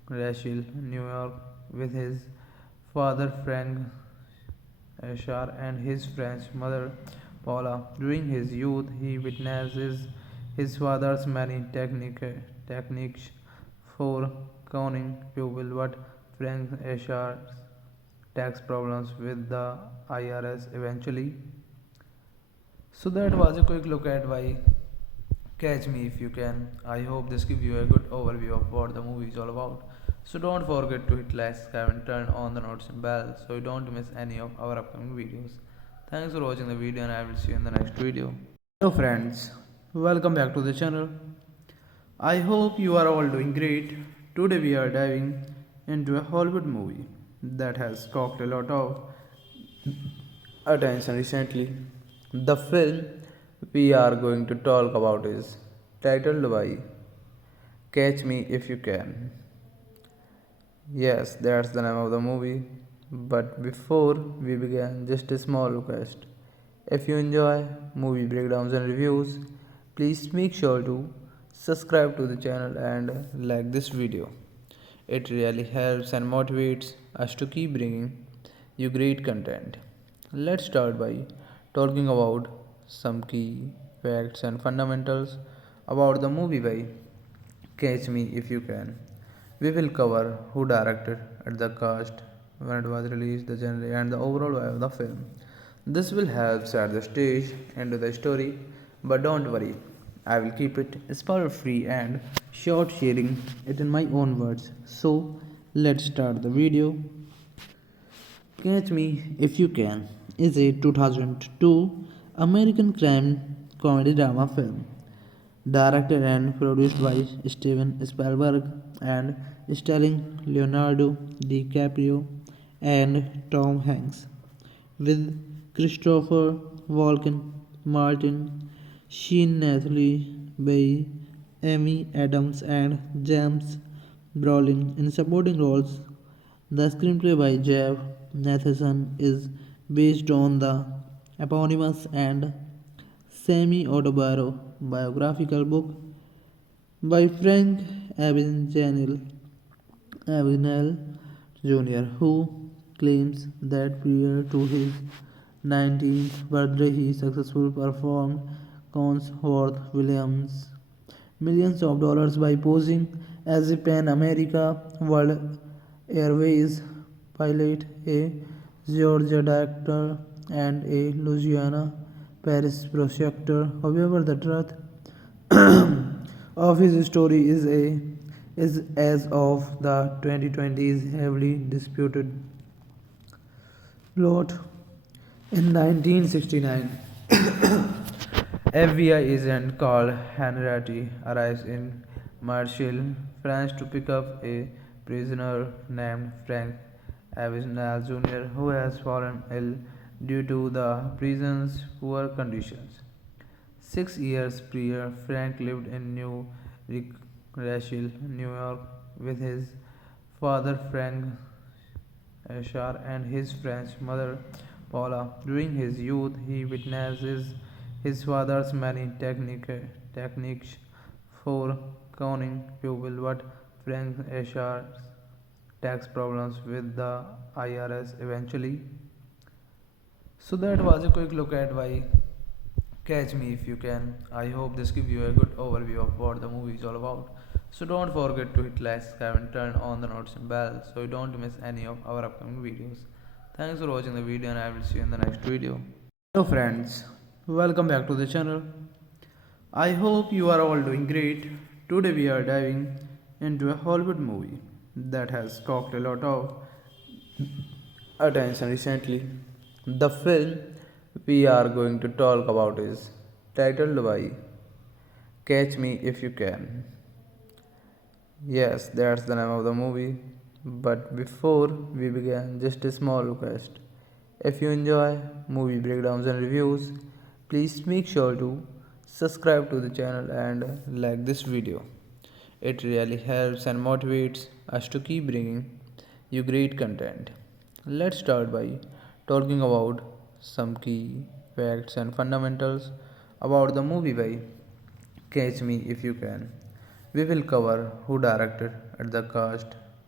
Rachel, New York, with his father Frank Ashar and his French mother Paula. During his youth, he witnesses his father's many techniques for conning people, but Frank Ashar's tax problems with the IRS eventually. So that was a quick look at why Catch Me If You Can. I hope this gives you a good overview of what the movie is all about. So don't forget to hit like, subscribe and turn on the notification bell so you don't miss any of our upcoming videos. Thanks for watching the video and I will see you in the next video. Hello friends, welcome back to the channel. I hope you are all doing great. Today we are diving into a Hollywood movie that has caught a lot of attention recently. The film we are going to talk about is titled by Catch Me If You Can. Yes, that's the name of the movie. But before we begin, just a small request. If you enjoy movie breakdowns and reviews, please make sure to subscribe to the channel and like this video. It really helps and motivates us to keep bringing you great content. Let's start by talking about some key facts and fundamentals about the movie by Catch Me If You Can. We will cover who directed it, the cast, when it was released, the genre, and the overall vibe of the film. This will help set the stage into the story, but don't worry, I will keep it spoiler free and short, sharing it in my own words. So, let's start the video. Catch Me If You Can is a 2002 American crime comedy drama film directed and produced by Steven Spielberg and starring Leonardo DiCaprio and Tom Hanks, with Christopher Walken, Martin Sheen, Nathalie Baye, Amy Adams, and James Brolin in supporting roles. The screenplay by Jeff Nathanson is based on the eponymous and semi-autobiographical book by Frank Abagnale Jr., who claims that prior to his 19th birthday he successfully performed cons worth Williams millions of dollars by posing as a Pan America World Airways pilot, a Georgia doctor, and a Louisiana Paris prosecutor. However, the truth of his story is as of the 2020s heavily disputed. Plot in 1969, FBI agent called Henrietta arrives in Marshall, France to pick up a prisoner named Frank Abagnale Jr., who has fallen ill due to the prison's poor conditions. 6 years prior, Frank lived in New Rachel, New York, with his father Frank Ashar and his French mother Paula. During his youth, he witnesses his father's many techniques for conning people, but Frank Ashar's tax problems with the IRS eventually. So that was a quick look at why Catch Me If You Can. I hope this gives you a good overview of what the movie is all about. So don't forget to hit like, subscribe and turn on the notification bell so you don't miss any of our upcoming videos. Thanks for watching the video and I will see you in the next video. Hello friends, welcome back to the channel. I hope you are all doing great. Today we are diving into a Hollywood movie that has caught a lot of attention recently. The film we are going to talk about is titled by Catch Me If You Can. Yes, that's the name of the movie. But before we begin, just a small request. If you enjoy movie breakdowns and reviews, please make sure to subscribe to the channel and like this video. It really helps and motivates us to keep bringing you great content. Let's start by talking about some key facts and fundamentals about the movie by Catch Me If You Can. We will cover who directed it, the cast,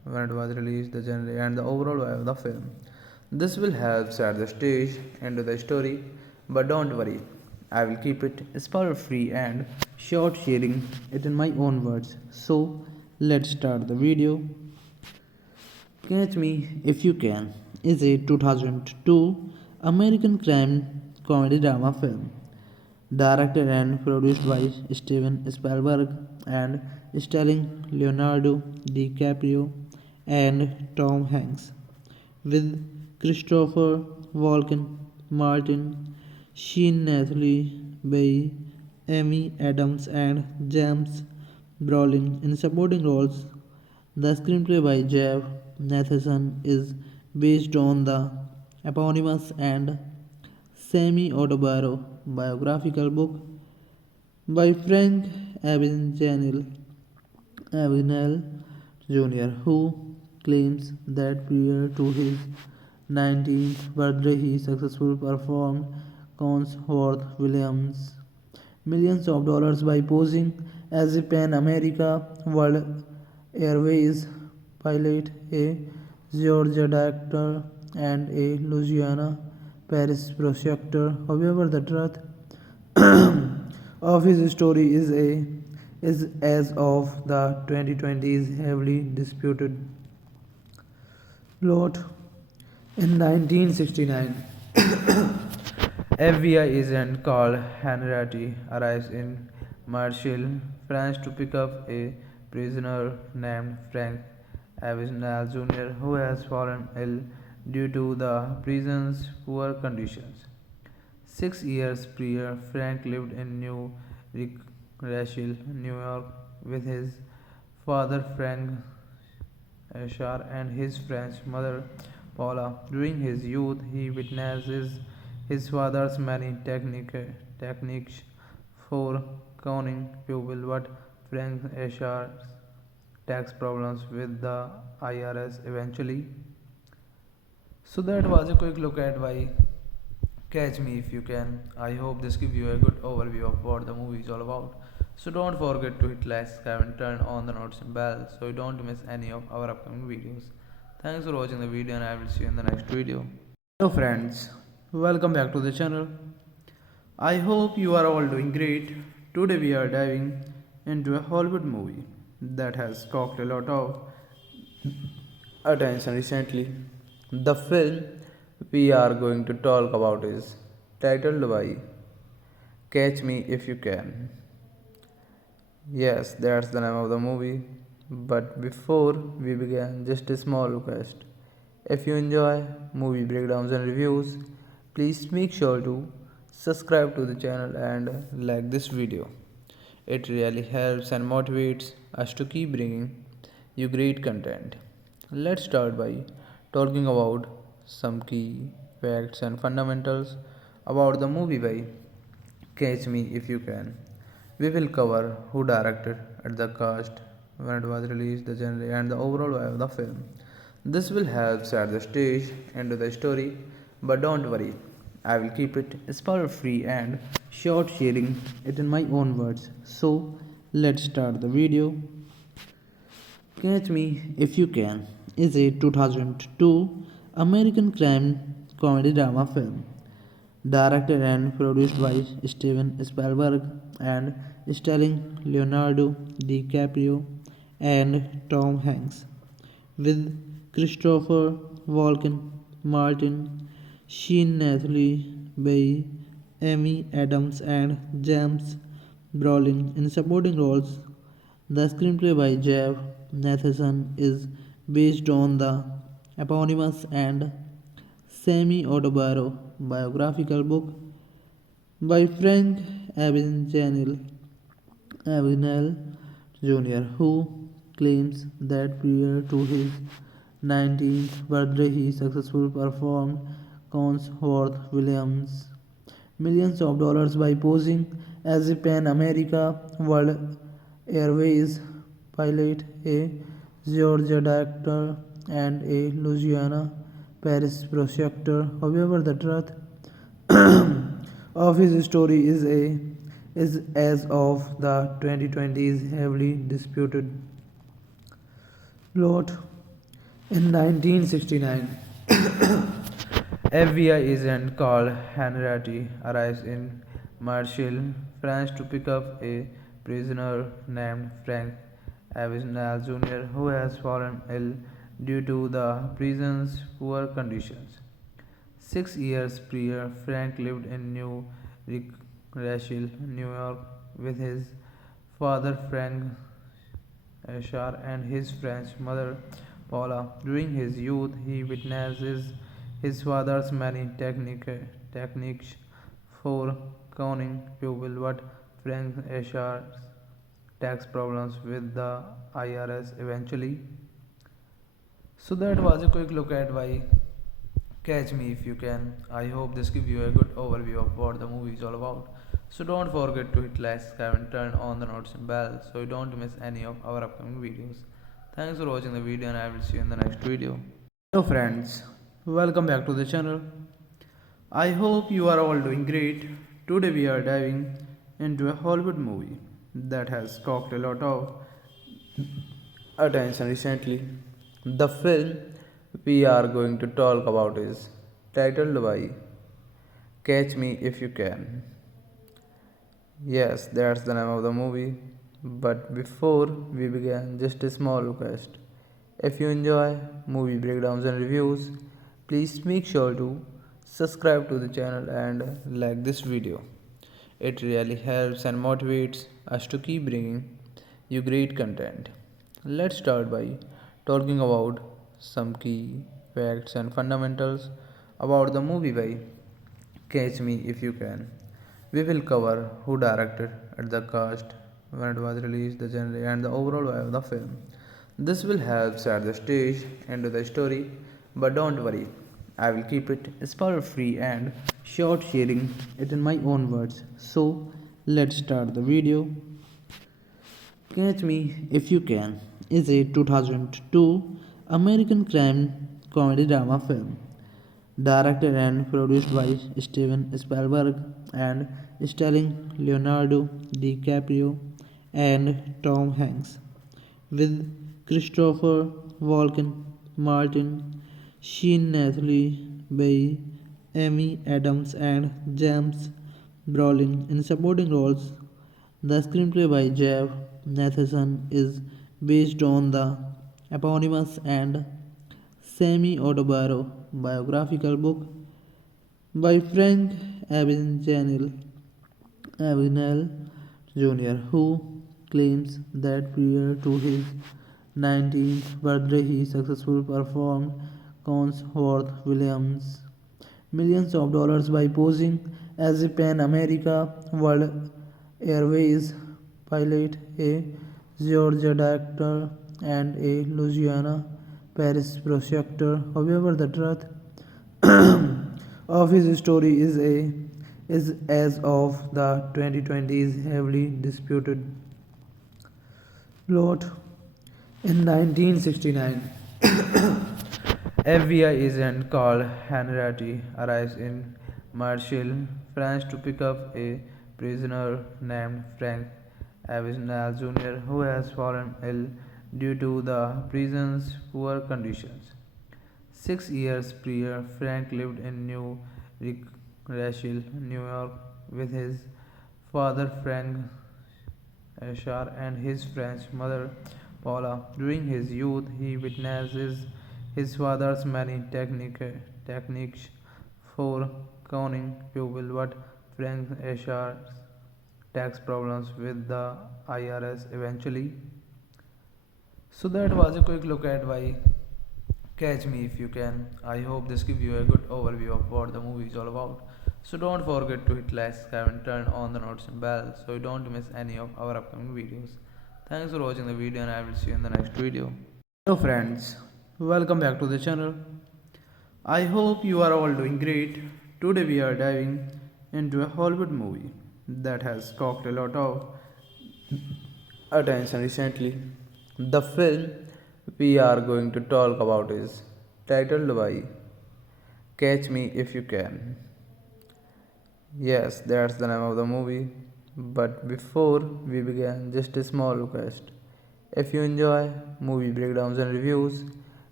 when it was released, the genre, and the overall vibe of the film. This will help set the stage into the story, but don't worry, I will keep it spoiler free and short, sharing it in my own words. So, let's start the video. Catch Me If You Can is a 2002 American crime comedy drama film directed and produced by Steven Spielberg and starring Leonardo DiCaprio and Tom Hanks, with Christopher Walken, Martin Sheen, Nathalie Baye, Amy Adams, and James Brolin in supporting roles. The screenplay by Jeff Nathanson is based on the eponymous and semi-autobiographical book by Frank Abagnale Jr., who claims that prior to his 19th birthday he successfully performed cons worth Williams millions of dollars by posing as a Pan America World Airways pilot, a Georgia doctor, and a Louisiana Paris prosecutor. However, the truth of his story is as of the 2020s heavily disputed. Plot in 1969, FBI agent Carl Henritti arrives in Marshall, France to pick up a prisoner named Frank Abagnale Jr., who has fallen ill due to the prison's poor conditions. 6 years prior, Frank lived in New Rochelle, New York, with his father Frank Ashar and his French mother Paula. During his youth, he witnesses his father's many techniques for conning people, but Frank Ashar's tax problems with the IRS eventually. So that was a quick look at why Catch Me If You Can. I hope this gives you a good overview of what the movie is all about. So don't forget to hit like, subscribe and turn on the notification bell so you don't miss any of our upcoming videos. Thanks for watching the video and I will see you in the next video. Hello friends, welcome back to the channel. I hope you are all doing great. Today we are diving into a Hollywood movie that has caught a lot of attention recently. The film we are going to talk about is titled by Catch Me If You Can. Yes, that's the name of the movie. But before we begin, just a small request. If you enjoy movie breakdowns and reviews, please make sure to subscribe to the channel and like this video. It really helps and motivates us to keep bringing you great content. Let's start by talking about some key facts and fundamentals about the movie by Catch Me If You Can. We will cover who directed at the cast, when it was released, the genre, and the overall vibe of the film. This will help set the stage into the story, but don't worry, I will keep it spoiler free and short, sharing it in my own words. So, let's start the video. Catch Me If You Can is a 2002 American crime comedy drama film directed and produced by Steven Spielberg and starring Leonardo DiCaprio and Tom Hanks, with Christopher Walken, Martin Sheen, Nathalie Baye, Amy Adams, and James Brolin in supporting roles. The screenplay by Jeff Nathanson is based on the eponymous and semi-autobiographical book by Frank Abagnale Jr., who claims that prior to his 19th birthday he successfully performed cons worth Williams millions of dollars by posing as a Pan America World Airways pilot, a Georgia doctor, and a Louisiana Paris prosecutor. However, the truth of his story is as of the 2020s heavily disputed. Plot In 1969, FBI agent called Henrietta arrives in Marshall, France to pick up a prisoner named Frank Abagnale Jr., who has fallen ill due to the prison's poor conditions. 6 years prior, Frank lived in New Rochelle, New York, with his father Frank Ashar and his French mother Paula. During his youth, he witnesses his father's many techniques for conning people, but Frank Ashar's tax problems with the IRS eventually. So that was a quick look at why Catch Me If You Can. I hope this gives you a good overview of what the movie is all about. So don't forget to hit like, subscribe and turn on the notification bell so you don't miss any of our upcoming videos. Thanks for watching the video and I will see you in the next video. Hello friends, welcome back to the channel. I hope you are all doing great. Today we are diving into a Hollywood movie that has caught a lot of attention recently. The film we are going to talk about is titled by Catch Me If You Can. Yes, that's the name of the movie. But before we begin, just a small request. If you enjoy movie breakdowns and reviews, please make sure to subscribe to the channel and like this video. It really helps and motivates us to keep bringing you great content. Let's start by talking about some key facts and fundamentals about the movie by Catch Me If You Can. We will cover who directed it, the cast, when it was released, the genre, and the overall vibe of the film. This will help set the stage into the story, but don't worry, I will keep it spoiler free and short, sharing it in my own words. So, let's start the video. Catch Me If You Can is a 2002 American crime comedy drama film directed and produced by Steven Spielberg and starring Leonardo DiCaprio and Tom Hanks, with Christopher Walken, Martin Sheen, Natalie Bay, Amy Adams, and James Brolin in supporting roles. The screenplay by Jeff Nathanson is based on the eponymous and semi-autobiographical book by Frank Abagnale Jr., who claims that prior to his 19th birthday he successfully performed cons worth Williams millions of dollars by posing as a Pan America World Airways pilot, a Georgia doctor, and a Louisiana Paris prosecutor. However, the truth of his story is as of the 2020s heavily disputed. Plot in 1969, FBI agent called Henrietta arrives in Marshall, France to pick up a prisoner named Frank Abagnale Jr., who has fallen ill due to the prison's poor conditions. 6 years prior, Frank lived in New Rochelle, New York, with his father Frank Ashar and his French mother Paula. During his youth, he witnesses his father's many techniques for conning people, but Frank Ashar's tax problems with the IRS eventually. So that was a quick look at why Catch Me If You Can. I hope this gives you a good overview of what the movie is all about. So don't forget to hit like, subscribe and turn on the notification bell so you don't miss any of our upcoming videos. Thanks for watching the video and I will see you in the next video. Hello friends, welcome back to the channel. I hope you are all doing great. Today we are diving into a Hollywood movie that has caught a lot of attention recently. The film we are going to talk about is titled by Catch Me If You Can. Yes, that's the name of the movie. But before we begin, just a small request. If you enjoy movie breakdowns and reviews,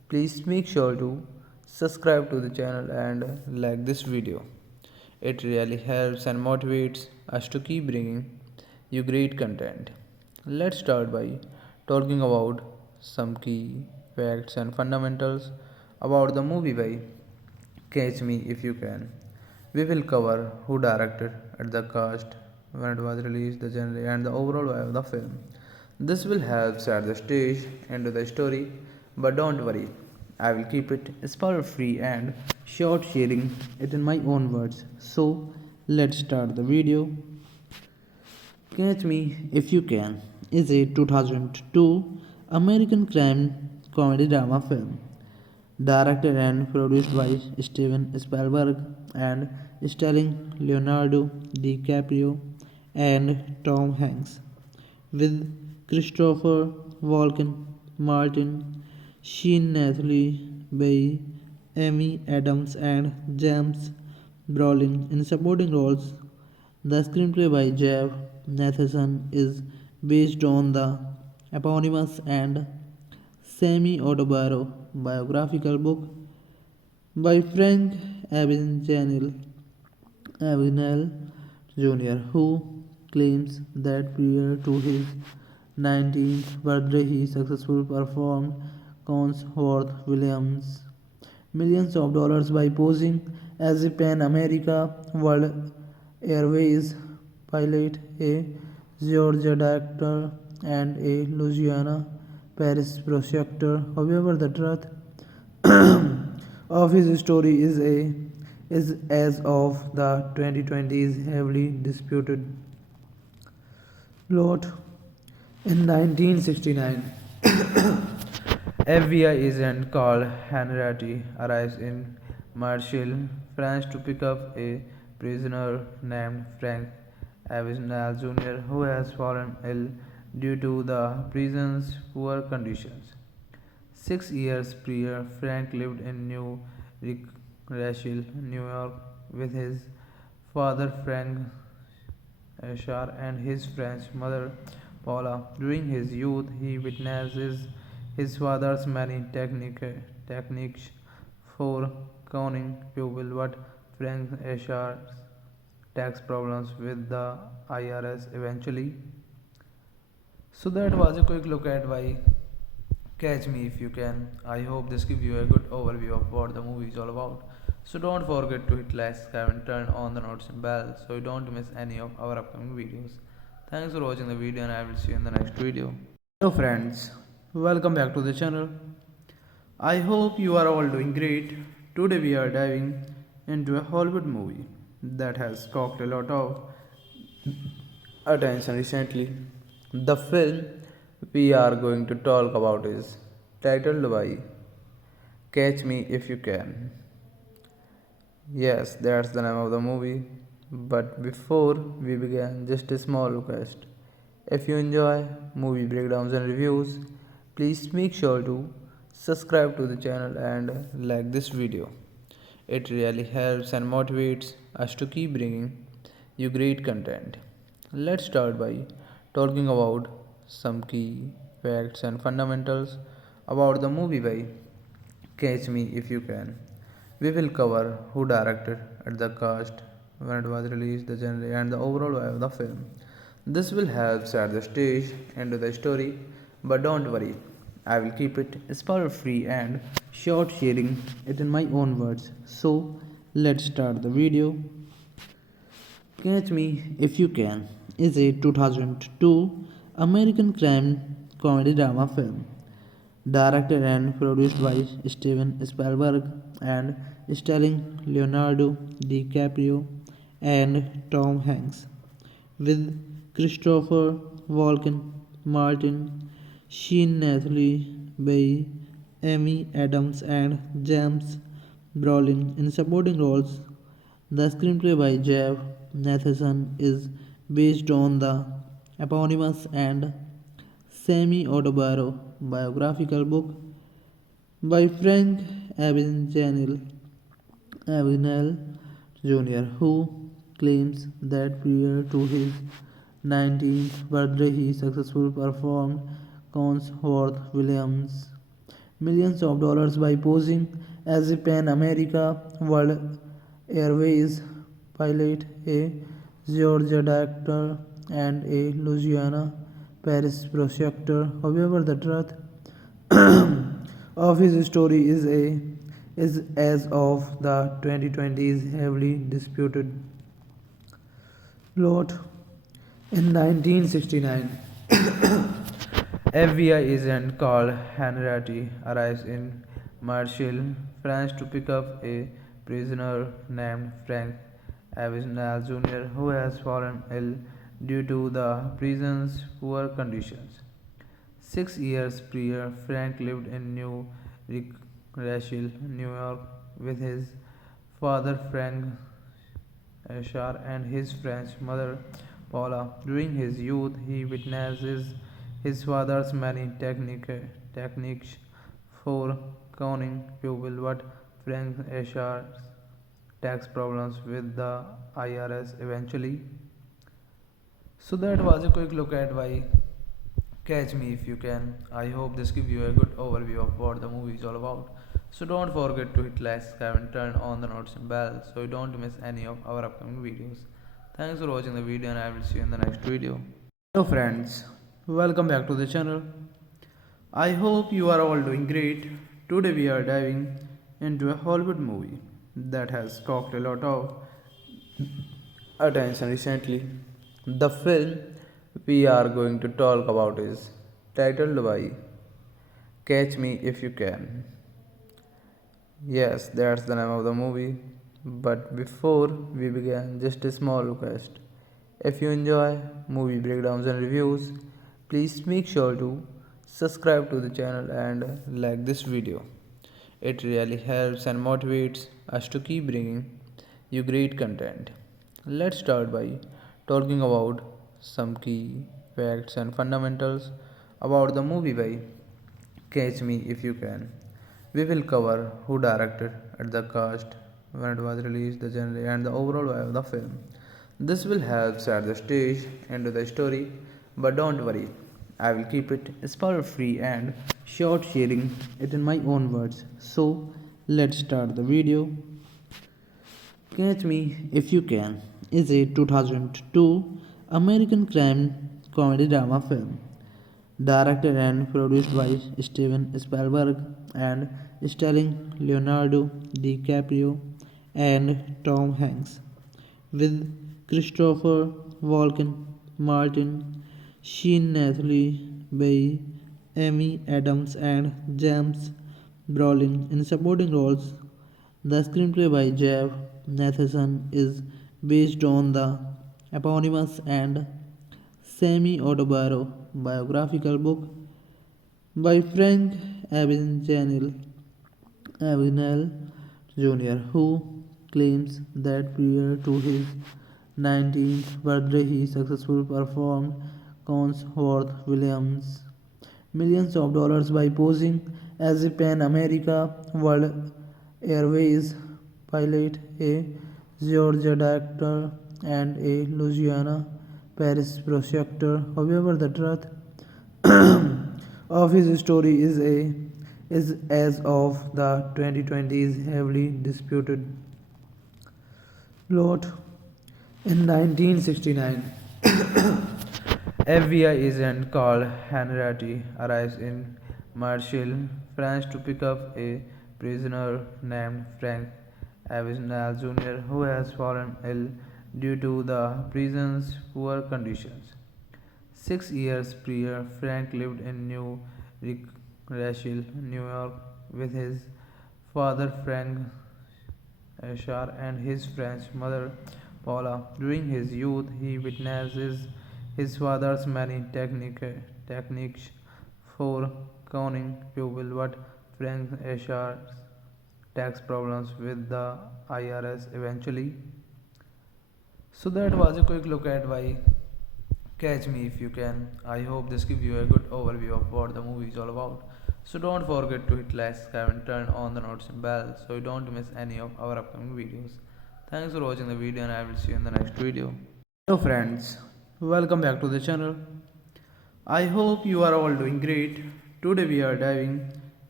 Please make sure to subscribe to the channel and like this video. It really helps and motivates us to keep bringing you great content. Let's start by talking about some key facts and fundamentals about the movie by Catch Me If You Can. We will cover who directed at the cast, when it was released, the genre, and the overall vibe of the film. This will help set the stage into the story, but don't worry, I will keep it spoiler free and short, sharing it in my own words. So, let's start the video. Catch Me If You Can is a 2002 American crime comedy drama film directed and produced by Steven Spielberg and starring Leonardo DiCaprio and Tom Hanks, with Christopher Walken, Martin Sheen, Nathalie Baye, Amy Adams, and James Brolin in supporting roles. The screenplay by Jeff Nathanson is based on the eponymous and semi-autobiographical book by Frank Abagnale Jr., who claims that prior to his 19th birthday he successfully performed cons worth Williams millions of dollars by posing as a Pan America World Airways pilot, a Georgia doctor, and a Louisiana Paris prosecutor. However, the truth of his story is as of the 2020s heavily disputed. Plot in 1969, FBI agent Carl Henritti arrives in Marshall, France to pick up a prisoner named Frank Abagnale Jr., who has fallen ill due to the prison's poor conditions. 6 years prior, Frank lived in New Rochelle, New York, with his father Frank Ashar and his French mother Paula. During his youth, he witnesses his father's many techniques for conning people, but Frank Ashar's tax problems with the IRS eventually. So that was a quick look at why Catch Me If You Can. I hope this gives you a good overview of what the movie is all about. So don't forget to hit like, subscribe and turn on the notification bell so you don't miss any of our upcoming videos. Thanks for watching the video and I will see you in the next video. Hello friends, welcome back to the channel. I hope you are all doing great. Today we are diving into a Hollywood movie that has caught a lot of attention recently. The film we are going to talk about is titled by Catch Me If You Can. Yes, that's the name of the movie. But before we begin, just a small request. If you enjoy movie breakdowns and reviews, please make sure to subscribe to the channel and like this video. It really helps and motivates us to keep bringing you great content. Let's start by talking about some key facts and fundamentals about the movie by Catch Me If You Can. We will cover who directed at the cast, when it was released, the genre, and the overall vibe of the film. This will help set the stage into the story, but don't worry, I will keep it spoiler free and short, sharing it in my own words. So, let's start the video. Catch Me If You Can is a 2002 American crime comedy drama film directed and produced by Steven Spielberg and starring Leonardo DiCaprio and Tom Hanks, with Christopher Walken, Martin Sheen, Nathalie Baye, Amy Adams, and James Brolin in supporting roles. The screenplay by Jeff Nathanson is based on the eponymous and semi-autobiographical book by Frank Abagnale Jr., who claims that prior to his 19th birthday he successfully performed cons worth Williams millions of dollars by posing as a Pan America World Airways pilot, a Georgia doctor, and a Louisiana Paris prosecutor. However, the truth of his story is as of the 2020s heavily disputed. Plot in 1969. FBI agent called Henriette arrives in Marshall, France to pick up a prisoner named Frank Abagnale Jr., who has fallen ill due to the prison's poor conditions. 6 years prior, Frank lived in New Rochelle, New York, with his father Frank Ashar and his French mother Paula. During his youth, he witnesses his father's many techniques for conning people, but Frank Ashar's tax problems with the IRS eventually. So that was a quick look at why Catch Me If You Can. I hope this gives you a good overview of what the movie is all about. So don't forget to hit like, subscribe and turn on the notification bell so you don't miss any of our upcoming videos. Thanks for watching the video and I will see you in the next video. Hello friends, welcome back to the channel. I hope you are all doing great. Today we are diving into a Hollywood movie that has caught a lot of attention recently. The film we are going to talk about is titled by Catch Me If You Can. Yes, that's the name of the movie. But before we begin, just a small request. If you enjoy movie breakdowns and reviews, please make sure to subscribe to the channel and like this video. It really helps and motivates us to keep bringing you great content. Let's start by talking about some key facts and fundamentals about the movie by Catch Me If You Can. We will cover who directed at the cast, when it was released, the genre, and the overall vibe of the film. This will help set the stage into the story, but don't worry, I will keep it spoiler free and short, sharing it in my own words. So let's start the video. Catch Me If You Can is a 2002 American crime comedy drama film directed and produced by Steven Spielberg and starring Leonardo DiCaprio and Tom Hanks, with Christopher Walken, Martin Sheen, Nathalie Baye, Amy Adams, and James Brolin in supporting roles. The screenplay by Jeff Nathanson is based on the eponymous and semi-autobiographical book by Frank Abagnale Jr., who claims that prior to his 19th birthday he successfully performed cons worth Williams millions of dollars by posing as a Pan America World Airways pilot, a Georgia doctor, and a Louisiana Paris prosecutor. However, the truth of his story is as of the 2020s heavily disputed. Plot in 1969. FBI agent called Henriette arrives in Marshall, France to pick up a prisoner named Frank Abagnale Jr., who has fallen ill due to the prison's poor conditions. 6 years prior, Frank lived in New Rochelle, New York, with his father Frank Ashar and his French mother Paula. During his youth, he witnesses his father's many techniques for conning people, but Frank Ashar's tax problems with the IRS eventually. So that was a quick look at why Catch Me If You Can. I hope this gives you a good overview of what the movie is all about. So don't forget to hit like, subscribe and turn on the notification bell so you don't miss any of our upcoming videos. Thanks for watching the video and I will see you in the next video. Hello friends, welcome back to the channel. I hope you are all doing great. Today we are diving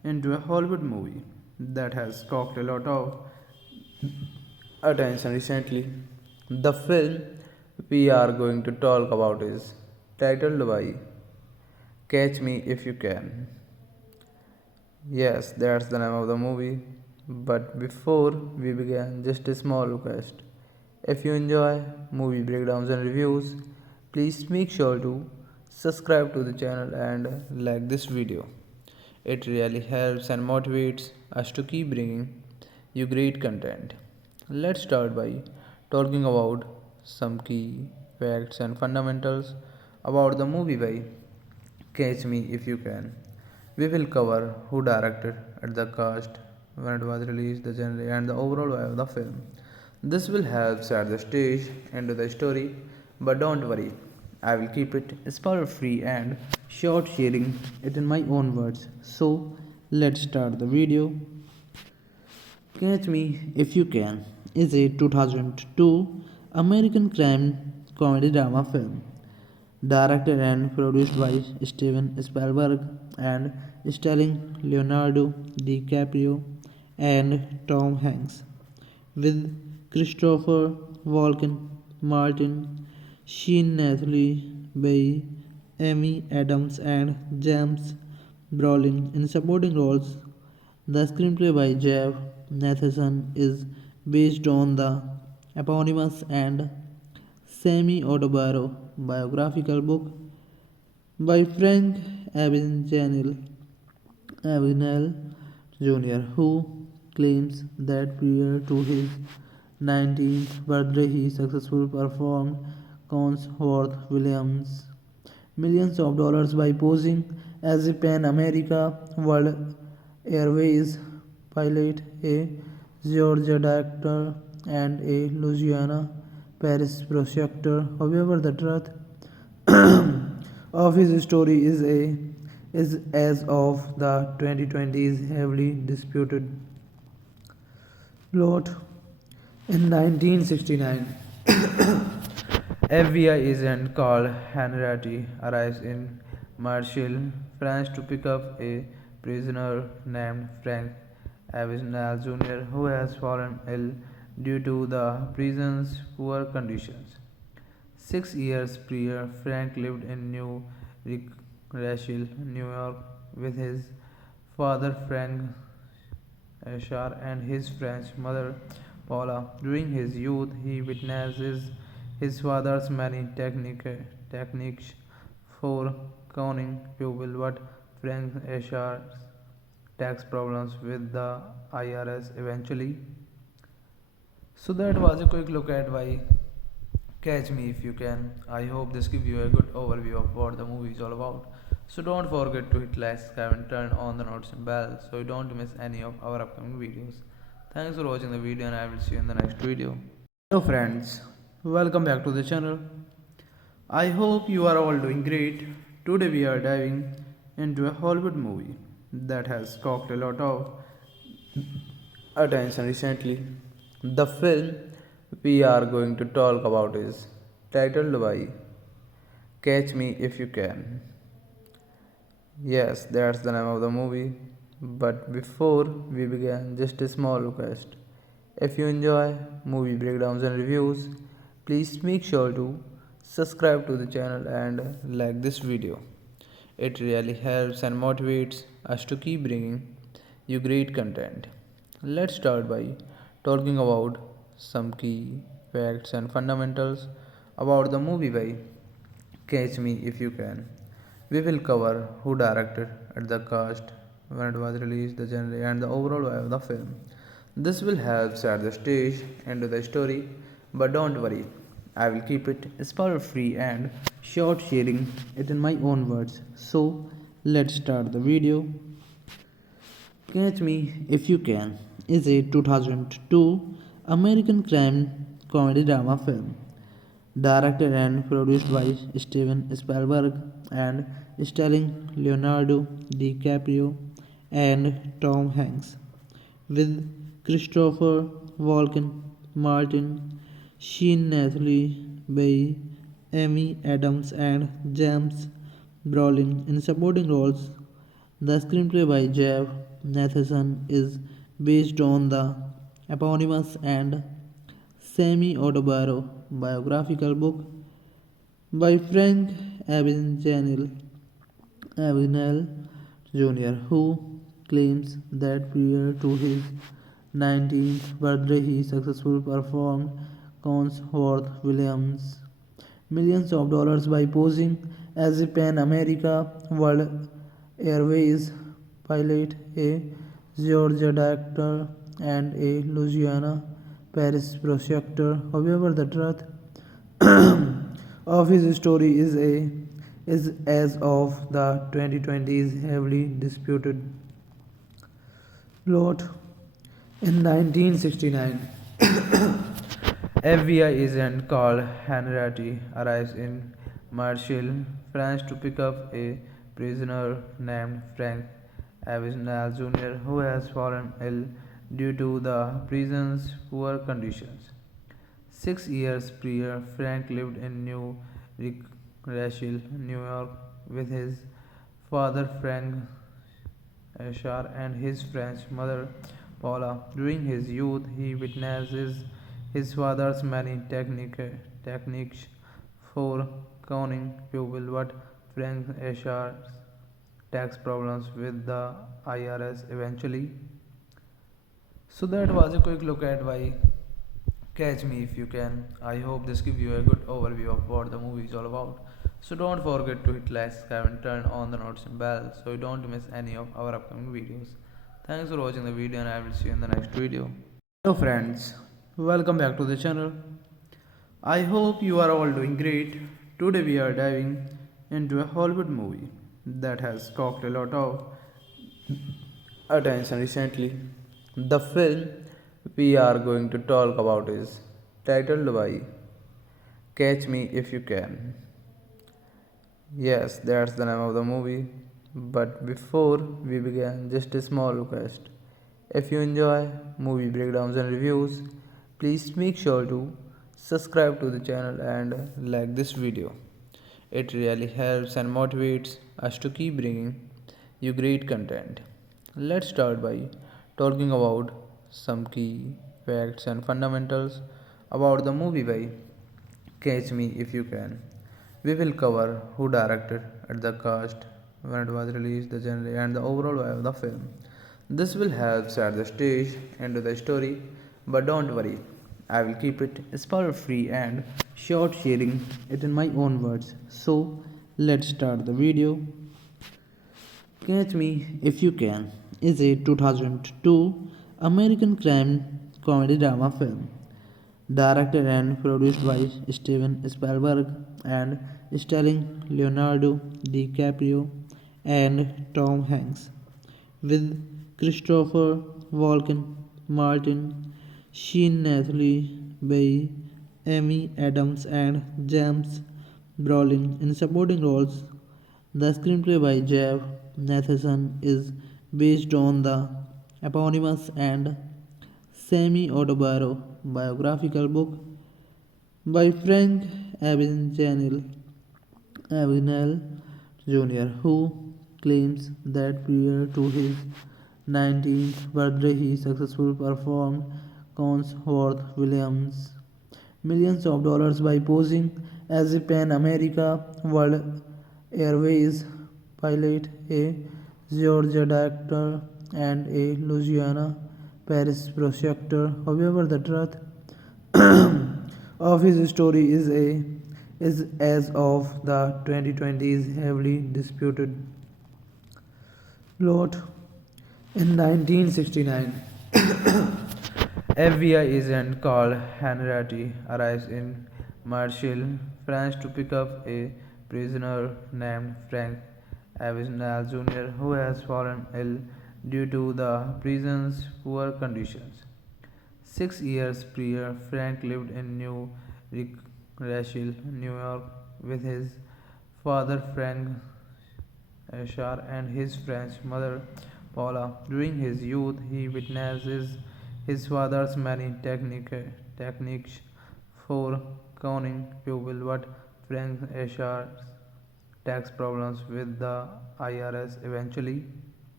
into a Hollywood movie that has caught a lot of attention recently. The film we are going to talk about is titled by Catch Me If You Can. Yes, that's the name of the movie. But before we begin, just a small request. If you enjoy movie breakdowns and reviews, please make sure to subscribe to the channel and like this video. It really helps and motivates us to keep bringing you great content. Let's start by talking about some key facts and fundamentals about the movie by Catch Me If You Can. We will cover who directed at the cast, when it was released, the genre, and the overall vibe of the film. This will help set the stage into the story, but don't worry, I will keep it spoiler free and short, sharing it in my own words. So, let's start the video. Catch Me If You Can is a 2002 American crime comedy drama film directed and produced by Steven Spielberg and starring Leonardo DiCaprio and Tom Hanks, with Christopher Walken, Martin Sheen, Nathalie Baye, Amy Adams, and James Brolin in supporting roles. The screenplay by Jeff Nathanson is based on the eponymous and semi-autobiographical book by Frank Abagnale Jr., who claims that prior to his 19th birthday he successfully performed cons worth Williams millions of dollars by posing as a Pan America World Airways pilot, a Georgia doctor, and a Louisiana Paris prosecutor. However, the truth of his story is as of the 2020s heavily disputed plot. In 1969, FBI agent Carl Henritti arrives in Marshall, France to pick up a prisoner named Frank Abagnale Jr., who has fallen ill due to the prison's poor conditions. 6 years prior, Frank lived in New Rochelle, New York, with his father Frank Ashar and his French mother Paula. During his youth, he witnesses his father's many techniques for conning people, but Frank Ashar's tax problems with the IRS eventually. So that was a quick look at why Catch Me If You Can. I hope this gives you a good overview of what the movie is all about. So don't forget to hit like, subscribe and turn on the notification bell so you don't miss any of our upcoming videos. Thanks for watching the video and I will see you in the next video. Hello friends, welcome back to the channel. I hope you are all doing great. Today we are diving into a Hollywood movie that has caught a lot of attention recently. The film we are going to talk about is titled by Catch Me If You Can. Yes, that's the name of the movie. But before we begin, just a small request. If you enjoy movie breakdowns and reviews, please make sure to subscribe to the channel and like this video. It really helps and motivates us to keep bringing you great content. Let's start by talking about some key facts and fundamentals about the movie by Catch Me If You Can. We will cover who directed at the cast, when it was released, the genre, and the overall vibe of the film. This will help set the stage into the story, but don't worry, I will keep it spoiler free and short, sharing it in my own words. So, let's start the video. Catch Me If You Can is a 2002 American crime comedy drama film directed and produced by Steven Spielberg and starring Leonardo DiCaprio and Tom Hanks, with Christopher Walken, Martin Sheen, Nathalie Baye, Amy Adams, and James Brolin in supporting roles. The screenplay by Jeff Nathanson is based on the eponymous and semi-autobiographical book by Frank Abagnale Abagnale Jr., who claims that prior to his 19th birthday he successfully performed Cogsworth Williams millions of dollars by posing as a Pan America World Airways pilot, a Georgia doctor, and a Louisiana Paris prosecutor. However, the truth of his story is as of the 2020s heavily disputed. Plot in 1969, FBI agent called Henriette arrives in Marseille, France to pick up a prisoner named Frank Abagnale Jr., who has fallen ill due to the prison's poor conditions. 6 years prior, Frank lived in New Rochelle, New York, with his father Frank Ashar and his French mother Paula. During his youth, he witnesses his father's many techniques for conning people, but Frank Ashar's tax problems with the IRS eventually. So that was a quick look at why Catch Me If You Can. I hope this gives you a good overview of what the movie is all about. So don't forget to hit like, subscribe and turn on the notification bell so you don't miss any of our upcoming videos. Thanks for watching the video and I will see you in the next video. Hello friends, welcome back to the channel. I hope you are all doing great. Today we are diving into a Hollywood movie that has caught a lot of attention recently. The film we are going to talk about is titled by Catch Me If You Can. Yes, that's the name of the movie. But before we begin, just a small request. If you enjoy movie breakdowns and reviews, please make sure to subscribe to the channel and like this video. It really helps and motivates us to keep bringing you great content. Let's start by talking about some key facts and fundamentals about the movie by Catch Me If You Can. We will cover who directed at the cast, when it was released, the genre, and the overall vibe of the film. This will help set the stage into the story, but don't worry, I will keep it spoiler free and short, sharing it in my own words. So, let's start the video. Catch Me If You Can is a 2002 American crime comedy drama film directed and produced by Steven Spielberg and starring Leonardo DiCaprio and Tom Hanks, with Christopher Walken, Martin Sheen, Nathalie Baye, Amy Adams, and James Brolin in supporting roles. The screenplay by Jeff Nathanson is based on the eponymous and semi-autobiographical book by Frank Abagnale Jr., who claims that prior to his 19th birthday he successfully performed Cogsworth Williams millions of dollars by posing as a Pan America World Airways pilot, a Georgia doctor, and a Louisiana Paris prosecutor. However, the truth of his story is as of the 2020s heavily disputed. Plot in 1969, FBI agent called Henriette arrives in Marseille, France to pick up a prisoner named Frank Abagnale Jr., who has fallen ill due to the prison's poor conditions. 6 years prior, Frank lived in New Rochelle, New York, with his father Frank Ashar and his French mother Paula. During his youth, he witnesses his father's many techniques for conning people, but Frank Ashar's tax problems with the IRS eventually.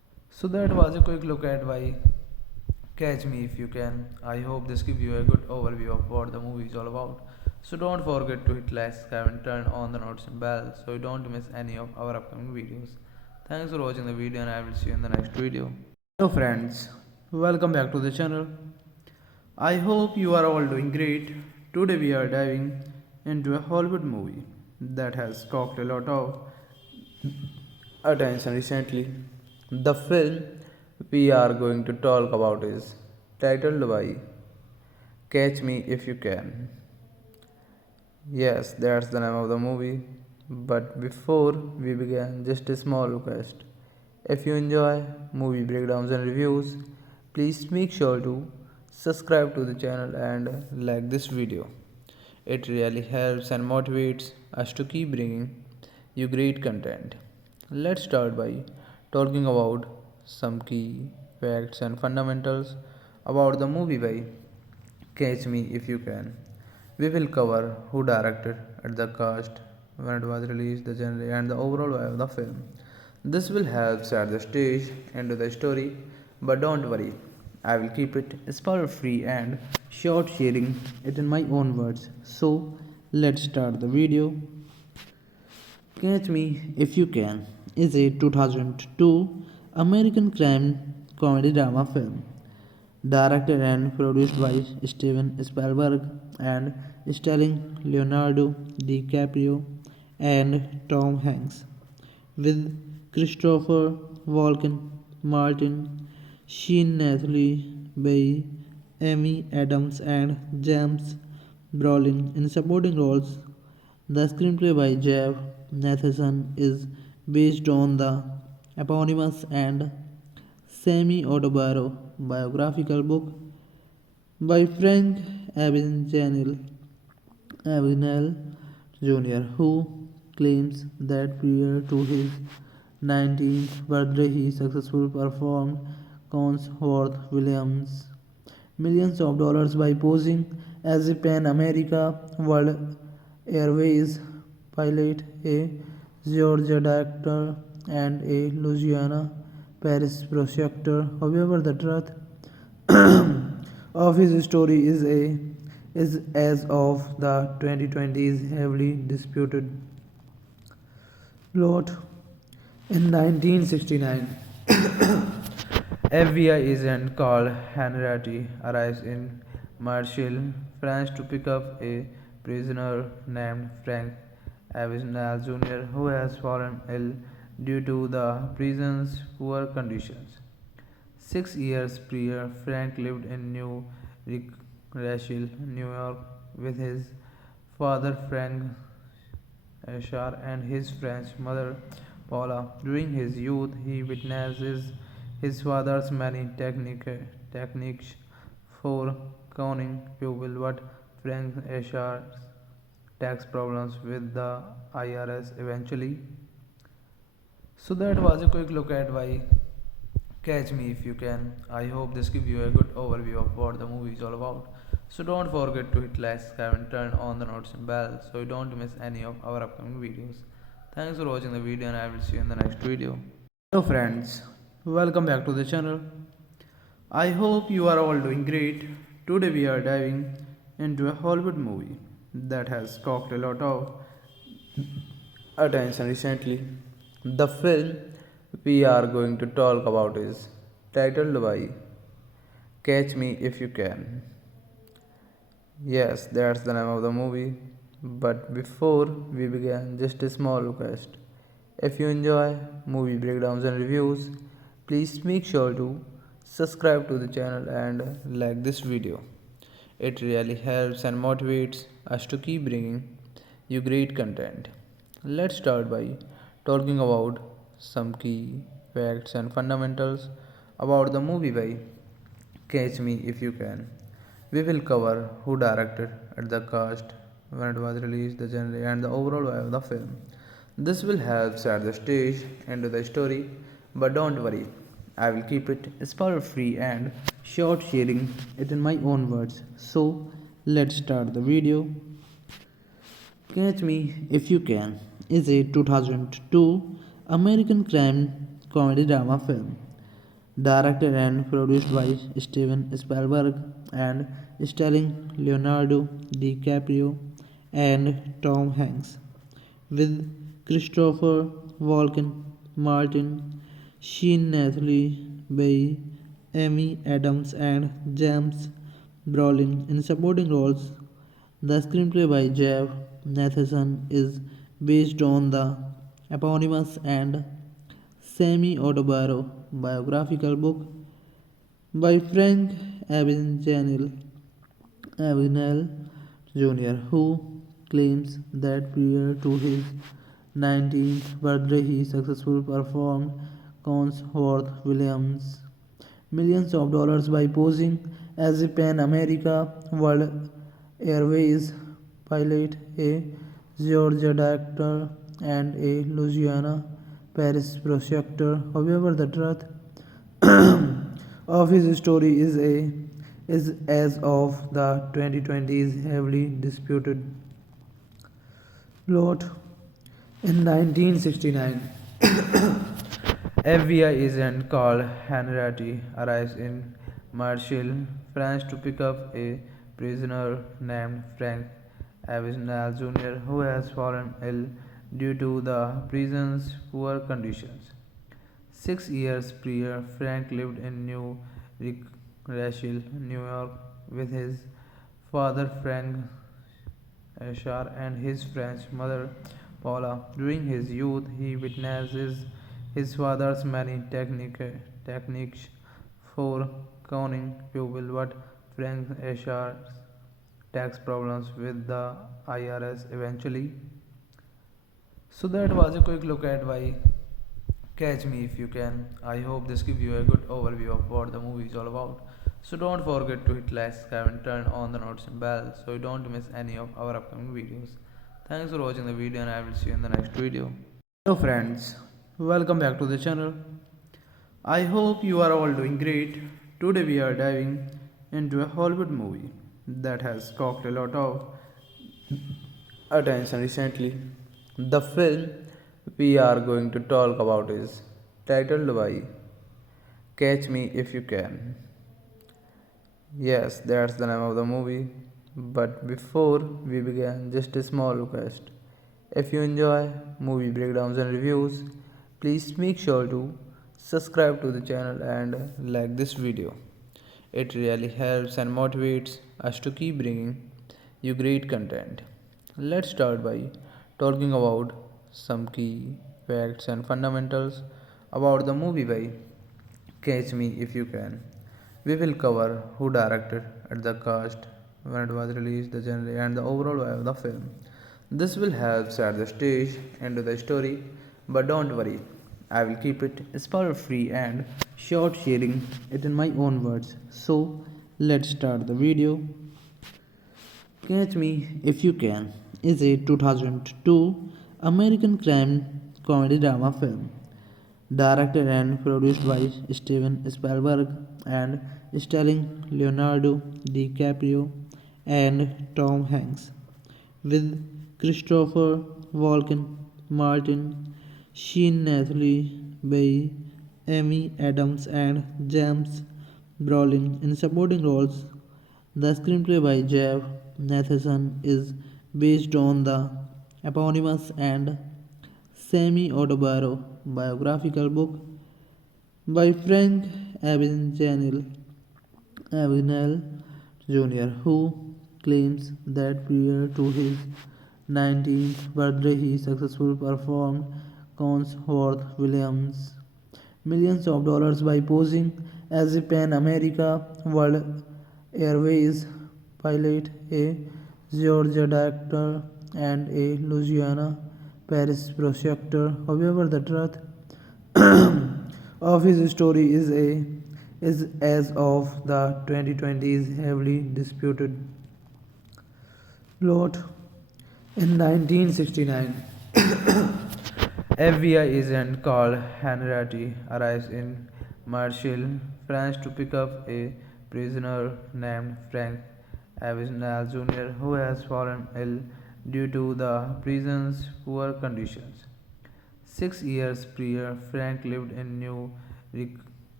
So that was a quick look at why Catch Me If You Can. I hope this gives you a good overview of what the movie is all about. So don't forget to hit like, subscribe and turn on the notification bell so you don't miss any of our upcoming videos. Thanks for watching the video and I will see you in the next video. Hello friends, welcome back to the channel. I hope you are all doing great. Today we are diving into a Hollywood movie that has caught a lot of attention recently. The film we are going to talk about is titled by Catch Me If You Can. Yes, that's the name of the movie. But before we begin, just a small request. If you enjoy movie breakdowns and reviews, please make sure to subscribe to the channel and like this video. It really helps and motivates us to keep bringing you great content. Let's start by talking about some key facts and fundamentals about the movie by Catch Me If You Can. We will cover who directed it, the cast, when it was released, the genre, and the overall vibe of the film. This will help set the stage into the story, but don't worry, I will keep it spoiler free and short, sharing it in my own words. So, let's start the video. Catch Me If You Can is a 2002 American crime comedy drama film directed and produced by Steven Spielberg and starring Leonardo, DiCaprio and Tom Hanks, with Christopher Walken, Martin Sheen, Natalie Bay, Amy Adams, and James Brolin in supporting roles. The screenplay by Jeff Nathanson is based on the eponymous and semi-autobiographical book by Frank Abagnale Jr., who claims that prior to his 19th birthday he successfully performed cons worth Williams millions of dollars by posing as a Pan America World Airways pilot, a Georgia doctor, and a Louisiana Paris prosecutor. However, the truth of his story is as of the 2020s heavily disputed. Plot in 1969, FBI agent called Henriette arrives in Marshall, France to pick up a prisoner named Frank Abagnale Jr., who has fallen ill due to the prison's poor conditions. 6 years prior, Frank lived in New Rochelle, New York, with his father Frank Ashar and his French mother Paula. During his youth, he witnesses his father's many techniques for conning people, but Frank Ashar's tax problems with the IRS eventually. So that was a quick look at why Catch Me If You Can. I hope this gives you a good overview of what the movie is all about. So don't forget to hit like, subscribe and turn on the notification bell so you don't miss any of our upcoming videos. Thanks for watching the video and I will see you in the next video. Hello friends, welcome back to the channel. I hope you are all doing great. Today we are diving into a Hollywood movie that has caught a lot of attention recently. The film we are going to talk about is titled by Catch Me If You Can. Yes, that's the name of the movie. But before we begin, just a small request. If you enjoy movie breakdowns and reviews, please make sure to subscribe to the channel and like this video. It really helps and motivates us to keep bringing you great content. Let's start by talking about some key facts and fundamentals about the movie by Catch Me If You Can. We will cover who directed it, the cast, when it was released, the genre, and the overall vibe of the film. This will help set the stage into the story, but don't worry, I will keep it spoiler free and short, sharing it in my own words. So, let's start the video. Catch Me If You Can is a 2002 American crime comedy drama film directed and produced by Steven Spielberg and starring Leonardo DiCaprio and Tom Hanks, with Christopher Walken, Martin Sheen, Nathalie Baye, Amy Adams, and James Brolin in supporting roles. The screenplay by Jeff Nathanson is based on the eponymous and semi-autobiographical book by Frank Abagnale Jr., who claims that prior to his 19th birthday he successfully performed cons worth Williams millions of dollars by posing as a Pan America World Airways pilot, a Georgia doctor, and a Louisiana Paris prosecutor. However, the truth of his story is as of the 2020s heavily disputed. Plot in 1969, FBI agent called Henrietta arrives in Marseille, France to pick up a prisoner named Frank Abagnale Jr., who has fallen ill due to the prison's poor conditions. 6 years prior, Frank lived in New Rochelle, New York, with his father Frank Ashar and his French mother Paula. During his youth, he witnesses his father's many techniques for conning people, but Frank Ashar's tax problems with the IRS eventually. So that was a quick look at why Catch Me If You Can. I hope this gives you a good overview of what the movie is all about. So don't forget to hit like, subscribe and turn on the notification bell so you don't miss any of our upcoming videos. Thanks for watching the video and I will see you in the next video. Hello friends, welcome back to the channel. I hope you are all doing great. Today we are diving into a Hollywood movie that has sparked a lot of attention recently. The film we are going to talk about is titled by Catch Me If You Can. Yes, that's the name of the movie. But before we begin, just a small request. If you enjoy movie breakdowns and reviews, please make sure to subscribe to the channel and like this video. It really helps and motivates us to keep bringing you great content. Let's start by talking about some key facts and fundamentals about the movie by Catch Me If You Can. We will cover who directed it, the cast, when it was released, the genre, and the overall vibe of the film. This will help set the stage into the story, but don't worry, I will keep it spoiler free and short, sharing it in my own words. So, let's start the video. Catch Me If You Can is a 2002 American crime comedy drama film directed and produced by Steven Spielberg and starring Leonardo DiCaprio and Tom Hanks, with Christopher Walken, Martin Sheen, Nathalie Baye, Amy Adams, and James Brolin in supporting roles. The screenplay by Jeff Nathanson is based on the eponymous and semi-autobiographical book by Frank Abagnale Jr., who claims that prior to his 19th birthday he successfully performed cons worth Williams millions of dollars by posing as a Pan America World Airways pilot, a Georgia doctor, and a Louisiana Paris prosecutor. However, the truth of his story is as of the 2020s heavily disputed. Plot in 1969, FBI agent called Henrietta arrives in Marseille, France to pick up a prisoner named Frank Abagnale Jr., who has fallen ill due to the prison's poor conditions. 6 years prior, Frank lived in New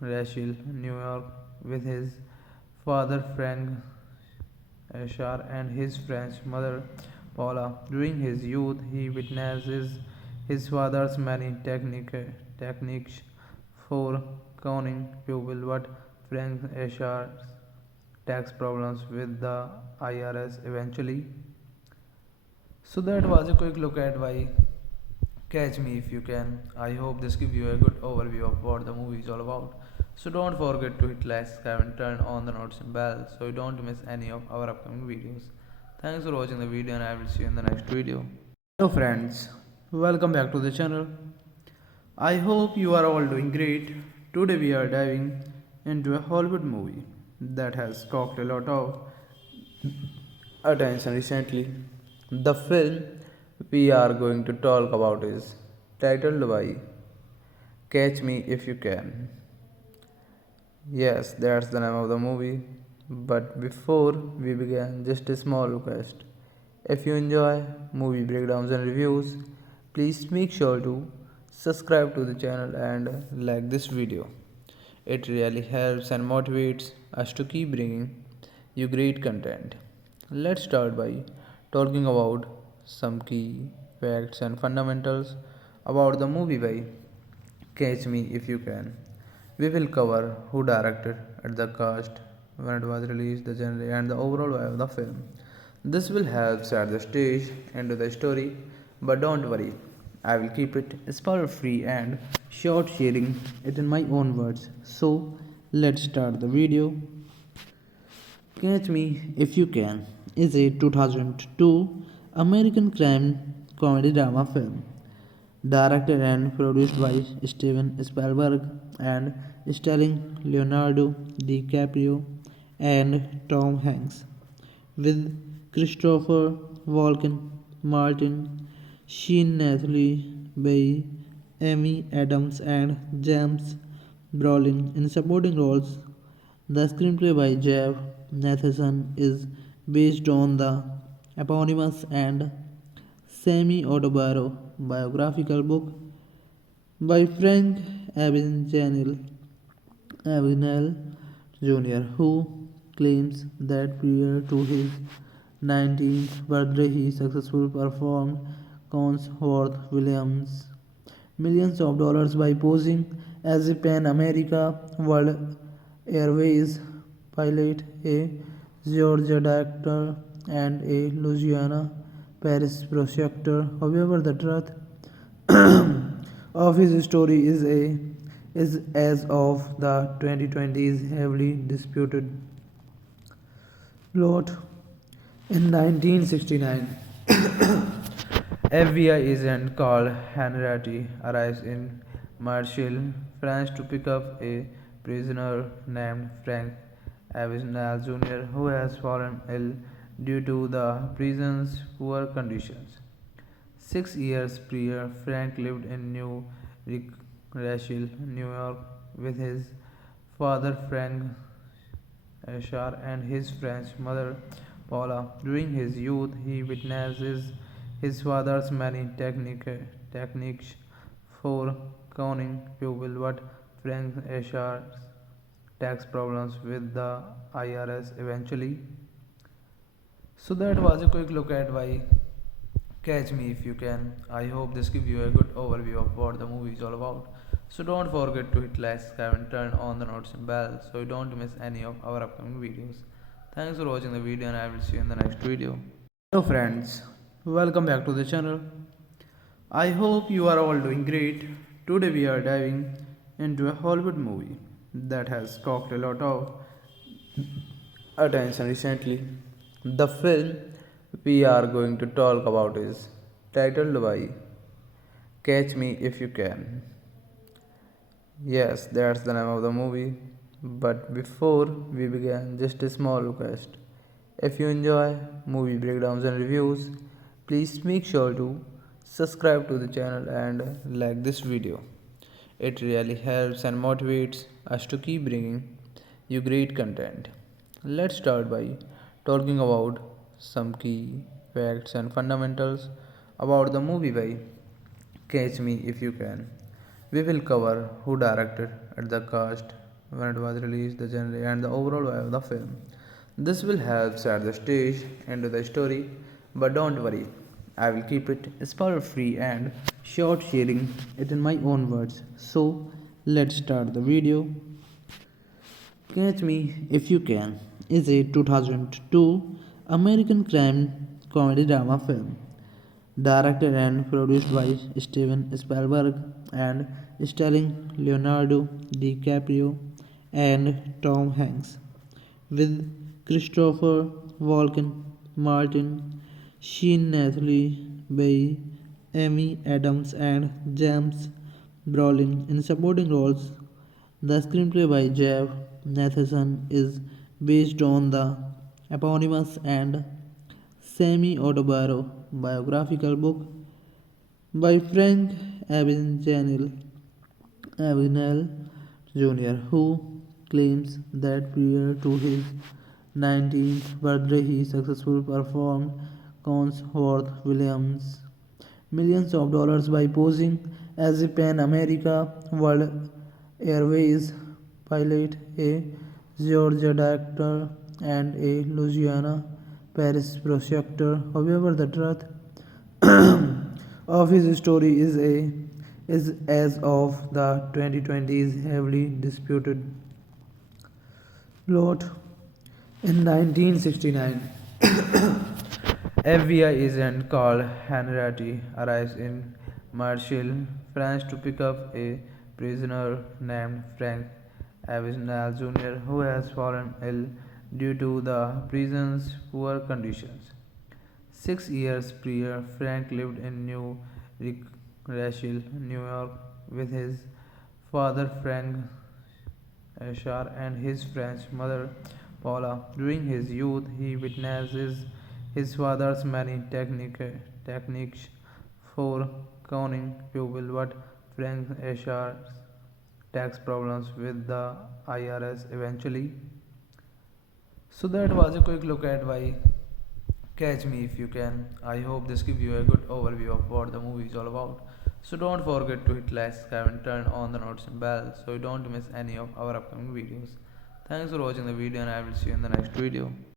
Rachel, New York, with his father Frank Ashar and his French mother Paula. During his youth, he witnesses his father's many techniques for conning people, but Frank Ashar's tax problems with the IRS eventually. So that was a quick look at why Catch Me If You Can. I hope this gives you a good overview of what the movie is all about. So don't forget to hit like, subscribe and turn on the notification bell so you don't miss any of our upcoming videos. Thanks for watching the video and I will see you in the next video. Hello friends, welcome back to the channel. I hope you are all doing great. Today we are diving into a Hollywood movie that has caught a lot of attention recently. The film we are going to talk about is titled by Catch Me If You Can. Yes, that's the name of the movie. But before we begin, just a small request. If you enjoy movie breakdowns and reviews, please make sure to subscribe to the channel and like this video. It really helps and motivates us to keep bringing you great content. Let's start by talking about some key facts and fundamentals about the movie by Catch Me If You Can. We will cover who directed it, the cast, when it was released, the genre, and the overall vibe of the film. This will help set the stage into the story, but don't worry, I will keep it spoiler free and short, sharing it in my own words. So, let's start the video. Catch Me If You Can is a 2002 American crime comedy drama film directed and produced by Steven Spielberg and starring Leonardo DiCaprio and Tom Hanks, with Christopher Walken, Martin Sheen, Natalie Bay, Amy Adams, and James Brolin in supporting roles. The screenplay by Jeff Nathanson is based on the eponymous and semi-autobiographical book by Frank Abagnale Jr., who claims that prior to his 19th birthday he successfully performed cons worth Williams millions of dollars by posing as a Pan America World Airways pilot, a Georgia doctor, and a Louisiana Paris prosecutor. However, the truth of his story is as of the 2020s heavily disputed. Plot in 1969, FBI agent called Henrietta arrives in Marseille, France to pick up a prisoner named Frank Abagnale Jr., who has fallen ill due to the prison's poor conditions. 6 years prior, Frank lived in New Rochelle, New York, with his father Frank Ashar and his French mother Paula. During his youth, he witnesses his father's many techniques for conning people, but Frank Ashar's tax problems with the IRS eventually. So that was a quick look at why Catch Me If You Can. I hope this gives you a good overview of what the movie is all about. So don't forget to hit like, subscribe and turn on the notification bell so you don't miss any of our upcoming videos. Thanks for watching the video and I will see you in the next video. Hello friends, welcome back to the channel. I hope you are all doing great. Today we are diving into a Hollywood movie that has caught a lot of attention recently. The film we are going to talk about is titled by Catch Me If You Can. Yes, that's the name of the movie. But before we begin, just a small request. If you enjoy movie breakdowns and reviews, please make sure to subscribe to the channel and like this video. It really helps and motivates us to keep bringing you great content. Let's start by talking about some key facts and fundamentals about the movie by Catch Me If You Can. We will cover who directed it, the cast, when it was released, the genre, and the overall vibe of the film. This will help set the stage into the story, but don't worry, I will keep it spoiler free and short, sharing it in my own words. So, let's start the video. Catch Me If You Can is a 2002 American crime comedy drama film directed and produced by Steven Spielberg and starring Leonardo DiCaprio and Tom Hanks, with Christopher Walken, Martin Sheen, Nathalie Baye, Amy Adams, and James Brolin in supporting roles. The screenplay by Jeff Nathanson is based on the eponymous and semi-autobiographical book by Frank Abagnale Jr., who claims that prior to his 19th birthday he successfully performed cons worth Williams millions of dollars by posing as a Pan America World Airways pilot, a Georgia doctor, and a Louisiana Paris prosecutor. However, the truth of his story is as of the 2020s heavily disputed. Plot in 1969, FBI agent Carl Henritti arrives in Marshall, France to pick up a prisoner named Frank Abagnale Jr., who has fallen ill due to the prison's poor conditions. 6 years prior, Frank lived in New Rochelle, New York, with his father Frank Ashar and his French mother Paula. During his youth, he witnesses his father's many techniques for conning people, but Frank Ashar's tax problems with the IRS eventually. So that was a quick look at why Catch Me If You Can. I hope this gives you a good overview of what the movie is all about. So don't forget to hit like, subscribe and turn on the notification bell so you don't miss any of our upcoming videos. Thanks for watching the video and I will see you in the next video.